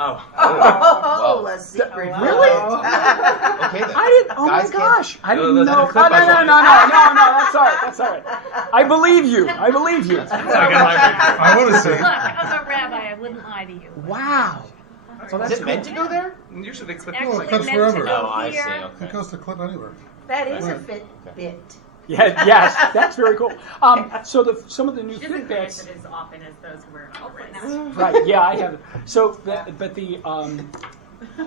Oh. Oh, Well, a secret. Really? Okay then. I didn't. Oh Guys my gosh! I No, didn't no, know. no, Oh, clip no, us no, on. no. That's all right. That's all right. I believe you. I believe you. So I get my picture. I want to see. Look, as a rabbi, I wouldn't lie to you. Wow. So Is that's it meant to go there? Usually they clip Actually it clips meant forever. to go Oh, I see. here. It Okay. goes to clip anywhere. That is a Right. Fitbit. Yeah, yes, that's very cool. So some of the new She doesn't grant Fitbits. it as often as those who wear it. Right. Yeah, I have it. So, but the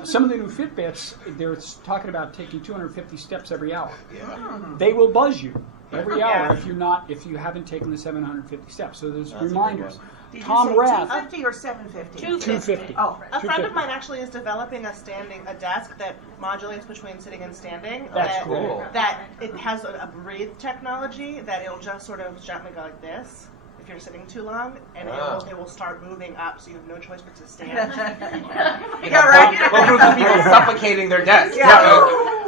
some of the new Fitbits, they're talking about taking 250 steps every hour. Yeah. They will buzz you every hour Yeah. if you haven't taken the 750 steps. So there's That's a good reminders. one. Did Tom you say Rath, 250 or 750? 250. Oh, A friend 250. of mine actually is developing a desk that modulates between sitting and standing. That's that, cool. That it has a breathe technology that it'll just sort of gently go like this if you're sitting too long, and it will start moving up, so you have no choice but to stand. Yeah, right. What group of people suffocating their desks?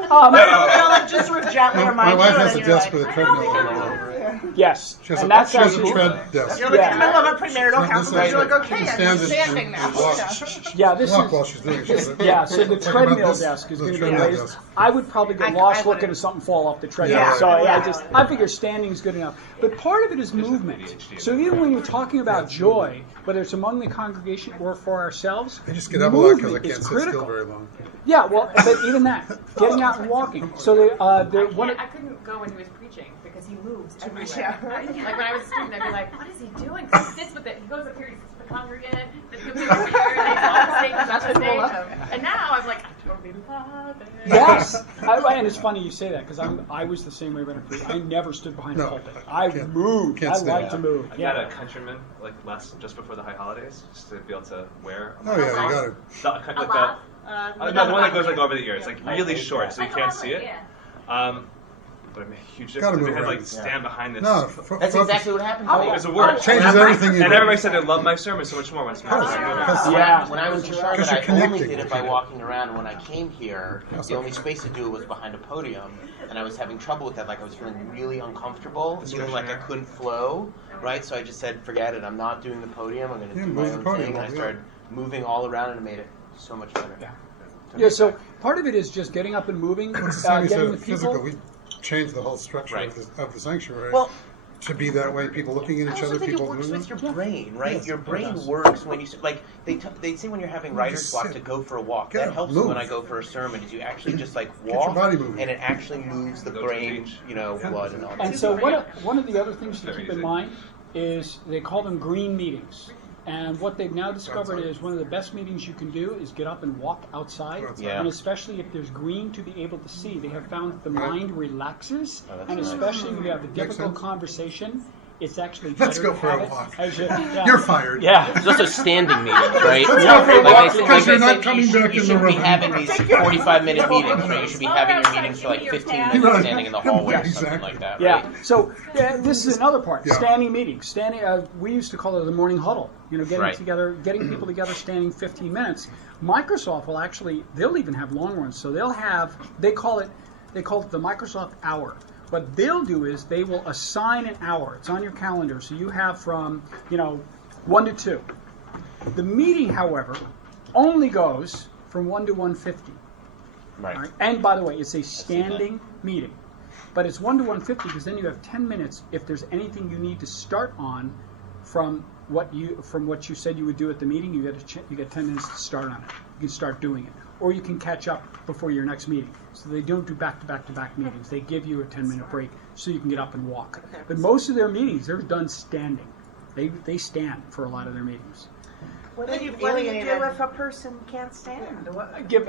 It'll just sort of gently My remind wife you, has and a you're desk like, with a treadmill all over it. Yes, She has and a that's tread actually desk. you're like in the middle of a This premarital is counseling, you're like, like- okay, she I'm stands just and standing now. yeah. This Walk is while she's doing it. She's like, yeah. So the like about treadmill this, desk is the going to be treadmill raised. desk. I would probably get I lost wouldn't. looking at something fall off the treadmill. Yeah, So right. I figure standing is good enough. But part of it is movement. So even when you're talking about joy, whether it's among the congregation or for ourselves, I just get up a lot because I movement is can't sit critical. still very long. Yeah, well, but even that, getting out and walking. So I couldn't go when he was preaching because he moves everywhere. Yeah. Like when I was a student, I'd be like, "What is he doing?" 'Cause he sits with it. He goes up here, he sits with the congregant, then he comes over here, and he's on the stage, he's on the stage. And now I'm like, "I told you, Father." Yes, and it's funny you say that because I was the same way when I preached. I never stood behind a No, pulpit. I can't- moved. can't I stand like it. to move. I Yeah. got a countryman like last just before the high holidays, just to be able to wear. Oh yeah, you got it. Like lot? no, the one that goes like over the ears, like really short, so you can't see it. Yeah. But it made a huge Gotta difference. We move had around. like stand behind this. No, That's exactly what happened to me. It was a word. Changes everything you And do. everybody said they loved my sermon so much more when it's course. my Yeah. When I was in Charlotte, Because you're I only connecting. did it by walking around. And when I came here, the only space to do it was behind a podium, and I was having trouble with that. Like I was feeling really uncomfortable, feeling like I couldn't flow. Right, so I just said, "Forget it. I'm not doing the podium. I'm going to do move my the own podium, thing." And I yeah. started moving all around, and it made it so much better. Yeah. So part of it is just getting up and moving, It's the same as getting the the physical. people. We changed the whole structure Right. of the sanctuary. Well, to be that way, people looking at I each also other, think it people works doing with it. your brain, right? Yes, your it brain does. works when you like they say when you're having You writer's just block sit. to go for a walk. Get That up, helps move. me when I go for a sermon. Is you actually just like your walk, body moving. and it actually moves the Go to the brain, beach. blood and all that. And so one of the other things to Very keep in easy. mind is they call them green meetings. And what they've now discovered Outside. is one of the best meetings you can do is get up and walk outside. Outside. Yeah. And especially if there's green to be able to see. They have found that the Right. mind relaxes. Oh, that's And nice. especially when you have a Makes difficult sense. conversation, it's actually Let's better go to for have a it walk. as yeah. You're fired. Yeah. There's also standing meetings, right? Let's go for a walk they- because they you're not say coming you should- back you in the shouldn't be room. having these 45-minute meetings, right? You should be having your meetings for like 15 minutes, Right. standing in the hallway or something Exactly. like that, Yeah. right? So this is another part. Yeah. Standing meetings. Standing. We used to call it the morning huddle. Getting Right. together, getting people together, standing 15 minutes. Microsoft will actually. They'll even have long runs. So they'll have. They call it the Microsoft Hour. What they'll do is they will assign an hour. It's on your calendar. So you have from 1 to 2. The meeting, however, only goes from 1 to 1:50. Right. All right? And by the way, it's a standing meeting. But it's 1 to 1:50 because then you have 10 minutes if there's anything you need to start on from what you said you would do at the meeting. You get 10 minutes to start on it. You can start doing it. Or you can catch up before your next meeting. So they don't do back-to-back-to-back meetings. They give you a 10-minute break so you can get up and walk. But most of their meetings, they're done standing. They stand for a lot of their meetings. What Then do you you've do alienated- if a person can't stand?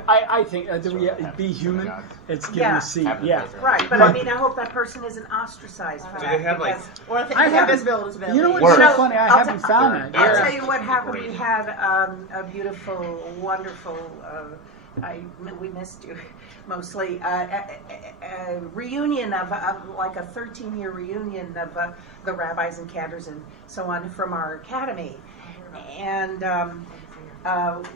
I think be human. It's given Yeah. a seat. Have the Yeah. pleasure. Right, but I mean, I hope that person isn't ostracized for Do that. they have like? because Or if they I have haven't- visibility. You know what's Words. so funny? I I'll haven't found that. I'll Yeah. tell you what happened. We had a beautiful, wonderful we missed you mostly. A reunion of like a 13-year reunion of the rabbis and cadres and so on from our academy. And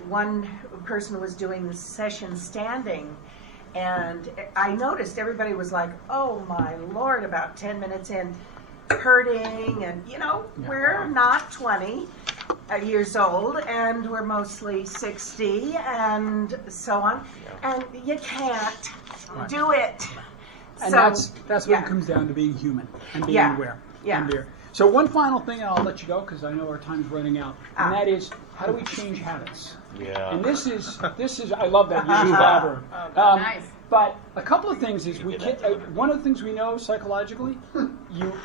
one person was doing the session standing, and I noticed everybody was like, oh my Lord, about 10 minutes in, hurting, and we're not 20 years old, and we're mostly 60 and so on, and you can't do it. And so, that's what it comes down to, being human and being aware. Yeah. And so one final thing, and I'll let you go because I know our time's running out, and that is, how do we change habits? Yeah. And this is I love that you elaborate. Nice. But a couple of things is one of the things we know psychologically,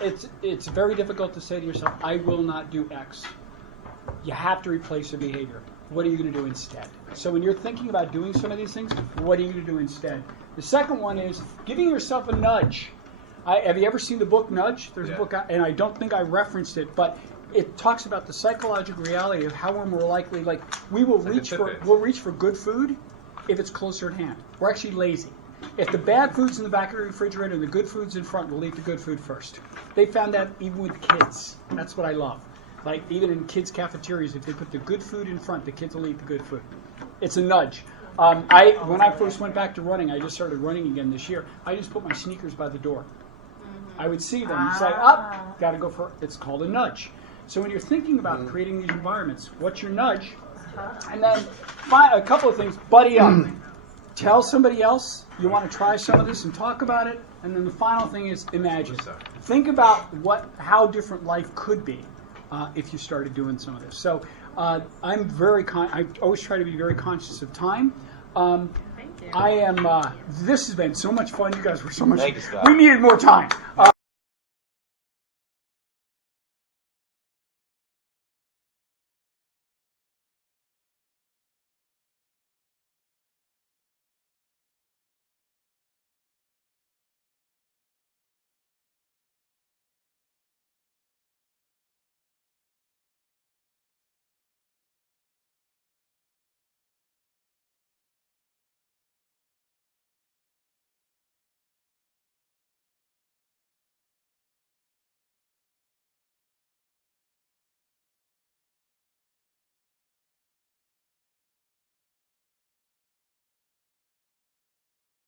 it's very difficult to say to yourself, I will not do X. You have to replace a behavior. What are you going to do instead? So when you're thinking about doing some of these things, what are you going to do instead? The second one is giving yourself a nudge. Have you ever seen the book Nudge? There's a book, and I don't think I referenced it, but it talks about the psychological reality of how we're more likely, we'll reach for good food if it's closer at hand. We're actually lazy. If the bad food's in the back of the refrigerator and the good food's in front, we'll eat the good food first. They found that even with kids. That's what I love. Like, even in kids' cafeterias, if they put the good food in front, the kids will eat the good food. It's a nudge. When I first went back to running, I just started running again this year, I just put my sneakers by the door. I would see them and say, got to go for it. It's called a nudge. So when you're thinking about creating these environments, what's your nudge? And then a couple of things, buddy up. Tell somebody else you want to try some of this and talk about it. And then the final thing is imagine. Think about how different life could be if you started doing some of this. So I'm I always try to be very conscious of time. Thank you. This has been so much fun. You guys were so much. Thank you, Scott. We needed more time.